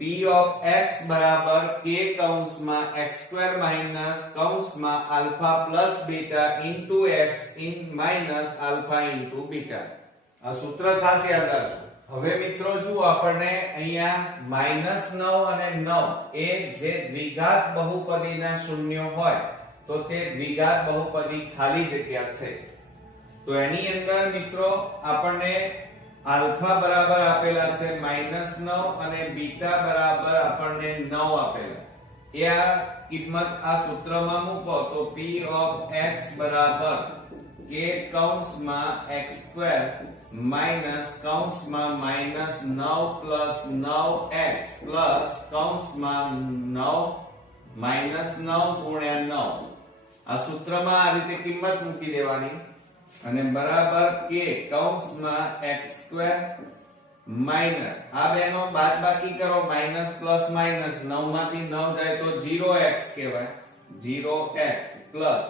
p ઓફ x બરાબર k કૌંસમાં x² માઈનસ કૌંસમાં alpha plus beta into x in minus alpha into beta. આ સૂત્ર ખાસ યાદ રાખજો. હવે મિત્રો જુઓ આપણને અહીંયા -9 અને 9 એ જે દ્વિઘાત બહુપદીના શૂન્ય હોય તો તે દ્વિઘાત બહુપદી ખાલી જગ્યા છે. તો એની અંદર મિત્રો આપણને આલ્ફા બરાબર આપેલા છે -9 અને બીટા બરાબર આપણને 9 આપેલા. એ આ કિંમત આ સૂત્રમાં મૂકો તો p ઓફ x બરાબર k કૌંસમાં x² માઈનસ કૌંસમાં -9 પ્લસ 9x પ્લસ કૌંસમાં 9 -9 ગુણ્યા 9. આ સૂત્રમાં આ રીતે કિંમત મૂકી દેવાની. અને બરાબર k કૌંસમાં x² માઈનસ આ બેનો બાદબાકી કરો, માઈનસ પ્લસ માઈનસ 9 માંથી 9 જાય તો 0x કહેવાય, 0x પ્લસ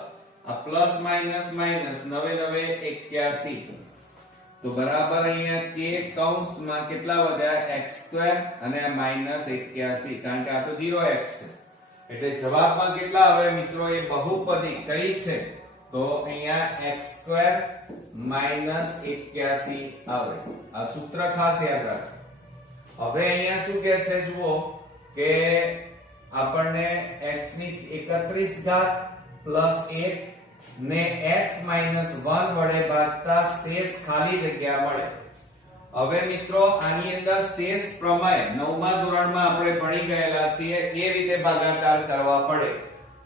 આ પ્લસ માઈનસ માઈનસ 9 9 81 તો બરાબર અહીંયા k કૌંસમાં કેટલા વધ્યા x² અને આ માઈનસ 81 કારણ કે આ તો 0x છે એટલે જવાબમાં કેટલા આવે મિત્રો? એ બહુપદી કઈ છે તો અહીંયા x² માઈનસ 81 આવે. આ સૂત્ર ખાસ યાદ રાખો. હવે અહીંયા શું કહે છે જુઓ કે આપણને x ની 31 ઘાત પ્લસ 1 ને x માઈનસ 1 વડે ભાગતા શેષ ખાલી જગ્યા મળે. હવે મિત્રો આની અંદર શેષ પ્રમેય 9મા ધોરણમાં આપણે ભણી ગયેલા છીએ, એ રીતે ભાગાકાર કરવા પડે.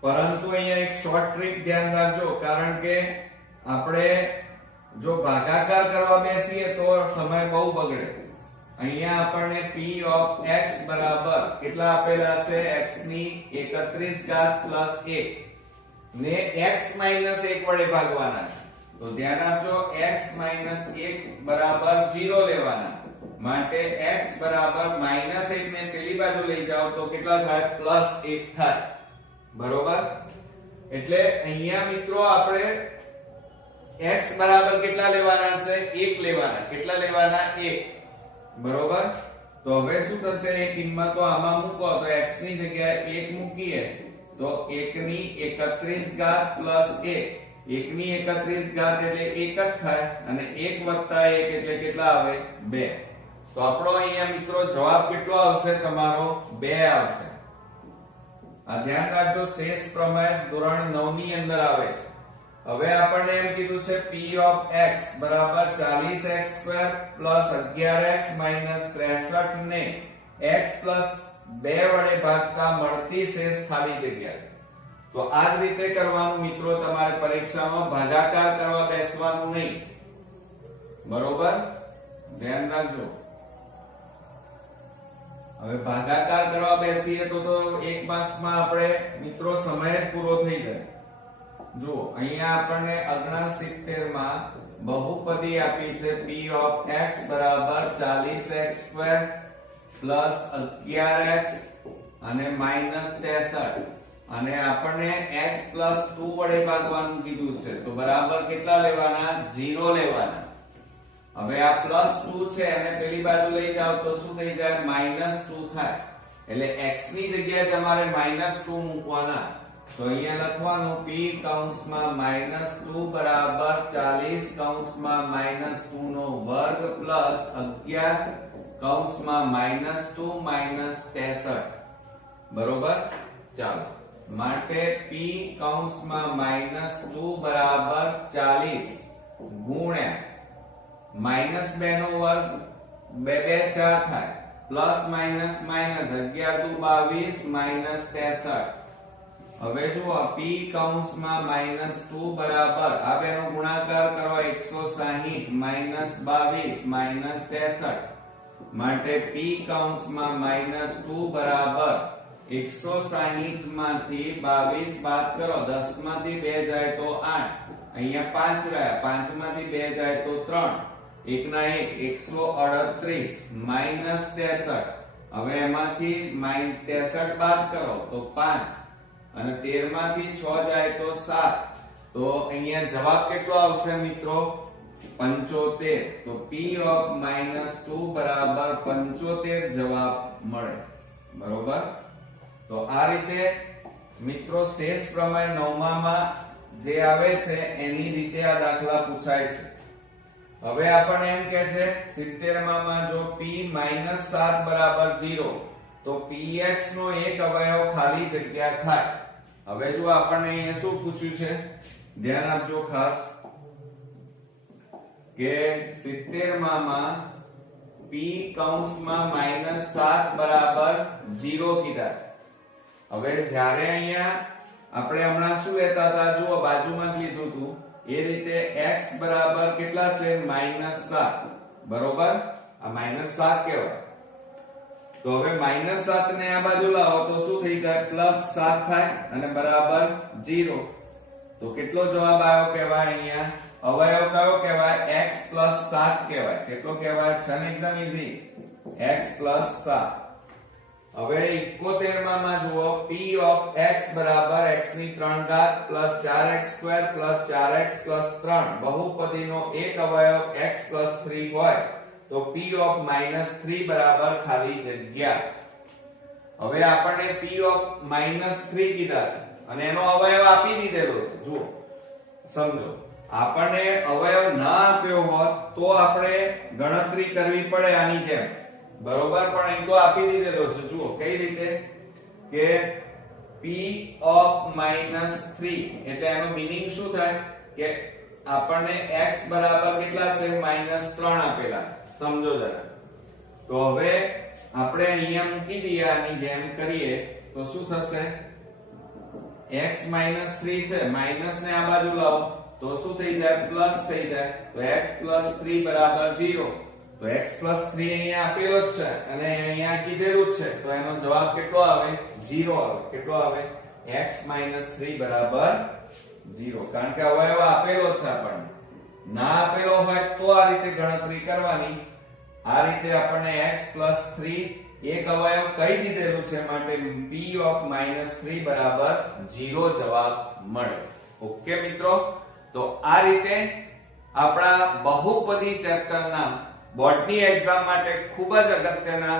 પરંતુ અહીંયા એક શોર્ટ ટ્રીક ધ્યાન રાખજો, કારણ કે આપણે જો ભાગાકાર કરવા બેસીએ તો સમય બહુ બગડે. અહીંયા આપણને p ઓફ x બરાબર કેટલા આપેલા છે? x ની 31 ઘાત પ્લસ 1 ને x માઈનસ 1 વડે ભાગવાના. તો ધ્યાન આપજો, x માઈનસ 1 બરાબર 0 લેવાના. માટે x બરાબર માઈનસ 1 ને પેલી બાજુ લઈ જાઓ તો કેટલા થાય? પ્લસ 1 થાય. બરોબર? એટલે અહીંયા મિત્રો આપણે x બરાબર કેટલા લેવાના છે? 1 લેવાના. કેટલા લેવાના? 1. બરોબર? તો હવે શું થશે? એ કિંમતો આમાં મૂકો તો x ની જગ્યાએ 1 મૂકીએ તો 1 ની 31 ઘાત પ્લસ 1. 1 ની 31 ઘાત એટલે 1 જ થાય અને 1 વત્તા 1 એટલે કેટલા આવે? 2. તો આપણો અહીંયા મિત્રો જવાબ કેટલો આવશે? તમારો 2 આવશે. આ ધ્યાન રાખજો, શેષ પ્રમેય ધોરણ 9 ની અંદર આવે છે. હવે આપણને એમ કીધું છે p ઓફ x બરાબર 40x² પ્લસ 11x માઈનસ 63 ને x પ્લસ 2 વડે ભાગતા મળતી શેષ ખાલી જગ્યા. તો આ જ રીતે કરવાનું મિત્રો, તમારે પરીક્ષામાં ભાગાકાર કરવા બેસવાનું નહીં. બરોબર? ધ્યાન રાખજો. હવે ભાગાકાર કરવા બેસીએ તો એક માર્ક્સમાં આપણે મિત્રો સમય જ પૂરો થઈ જાય. જો અહીંયા આપણને 69 માં બહુપદી આપી છે p ઓફ x બરાબર 40x² પ્લસ 11x અને માઈનસ 63 અને આપણને x પ્લસ 2 વડે ભાગવાનું કીધું છે. તો બરાબર કેટલા લેવાના? 0 લેવાના. હવે આ પ્લસ 2 છે અને પેલી બાજુ લઈ જાવ તો શું થઈ જાય? માઈનસ 2 થાય. એટલે x ની જગ્યાએ તમારે માઈનસ 2 મૂકવાના. તો અહીંયા લખવાનું p કૌંસમાં માઈનસ 2 બરાબર 40 કૌંસમાં માઈનસ 2 નો વર્ગ પ્લસ 11 કૌંસમાં માઈનસ 2 માઈનસ 63. બરોબર? ચાલો, માટે p કૌંસમાં માઈનસ 2 બરાબર 40 ગુણ્યા માઈનસ 2 નો વર્ગ 2 2 4 થાય પ્લસ માઈનસ માઈનસ 11 દુ 22 માઈનસ 63. હવે જુઓ p કૌંસમાં માઈનસ 2 બરાબર આ બેનો ગુણાકાર કરો 160 માઈનસ 22 માઈનસ 63. માટે p કૌંસમાં માઈનસ 2 બરાબર 160 માંથી 22 બાદ કરો, 10 માંથી 2 જાય તો 8, અહીંયા 5 રહ્યા, 5 માંથી 2 જાય તો 3, 1 ના 1 138 માઈનસ 63. હવે એમાંથી 63 બાદ કરો તો 5 અને 13 માંથી 6 જાય તો 7. તો અહીંયા જવાબ કેટલો આવશે મિત્રો? 75. તો p ઓફ -2 બરાબર 75 જવાબ મળે. બરોબર? તો આ રીતે મિત્રો શેષ પ્રમેય 9માં જે આવે છે એની રીતે આ દાખલા પૂછાય છે. હવે આપણને એમ કહે છે 70માં જો p -7 બરાબર 0 તો px નો એક અવયવ ખાલી જગ્યા થાય. હવે જો આપણને અહીંયા શું પૂછ્યું છે? ધ્યાન આપજો ખાસ કે 70માં p કૌંસમાં -7 બરાબર 0 કીધા છે. હવે જ્યારે અહીંયા આપણે હમણાં શું લેતા હતા? જુઓ બાજુમાં જ લીધું હતું એ રીતે x બરાબર કેટલા છે? -7. બરોબર? આ -7 કહેવાય. તો હવે -7 ને આ બાજુ લાવો તો શું થઈ જાય? +7 થાય અને બરાબર 0. તો તો કેટલો જવાબ આવ્યો કહેવાય અહીંયા? અવયવ કયો કહેવાય? x + 7 કહેવાય. કેટલો કહેવાય? છે ને એકદમ ઈઝી, x + 7. હવે 71 માં જુઓ, p of x બરાબર x ની 3 ઘાત plus 4x² plus 4x plus 3 બહુપદીનો એક અવયવ x પ્લસ 3 હોય તો p of -3 બરાબર ખાલી જગ્યા. હવે આપણને p of -3 કીધા છે અને એનો અવયવ આપી દીધેલો છે. જુઓ સમજો, આપણને અવયવ ના આપ્યો હોત તો આપણે ગણતરી કરવી પડે આની જેમ, બરોબર? પણ અહીં તો આપી દીધેલો છે. જુઓ કઈ રીતે કે p of -3 એટલે એનો મીનિંગ શું થાય કે આપણને x બરાબર કેટલા છે? -3 આપેલા છે. સમજો જરા. તો હવે આપણે અહીંયા મૂકી દઈએ, આની જેમ કરીએ તો શું થશે? x -3 છે, માઈનસ ને આ બાજુ લાવો તો શું થઈ જાય? પ્લસ થઈ જાય. તો x + 3 બરાબર 0. તો x + 3 અહીંયા આપેલો જ છે અને અહીંયા કીધેલું જ છે, તો એનો જવાબ કેટલો આવે? 0 આવે. કેટલો આવે? x -3 બરાબર 0. કારણ કે અવયવ આપેલો છે આપણને. ના આપેલો હોય તો આ રીતે ગણતરી કરવાની. આ રીતે આપણને x + 3 એક અવયવ કહી દીધેલું છે માટે p of -3 બરાબર 0 જવાબ મળે. ઓકે મિત્રો, તો આ રીતે આપણા બહુપદી ચેપ્ટરના બોર્ડની એક્ઝામ માટે ખૂબ જ અગત્યના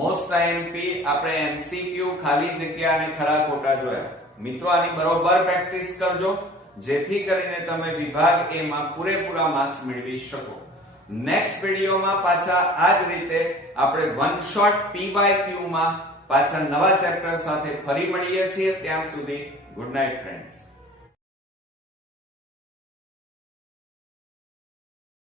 મોસ્ટ IMP આપણે MCQ ખાલી જગ્યા અને ખરા ખોટા જોયા. મિત્રો આની બરોબર પ્રેક્ટિસ કરજો જેથી કરીને તમે વિભાગ A માં પૂરેપૂરા માર્ક્સ મેળવી શકો. નેક્સ્ટ વિડિયોમાં પાછા આ જ રીતે આપણે વન શોટ PYQ માં પાછા નવા ચેપ્ટર સાથે ફરી મળીએ છીએ. ત્યાં સુધી ગુડ નાઇટ ફ્રેન્ડ્સ.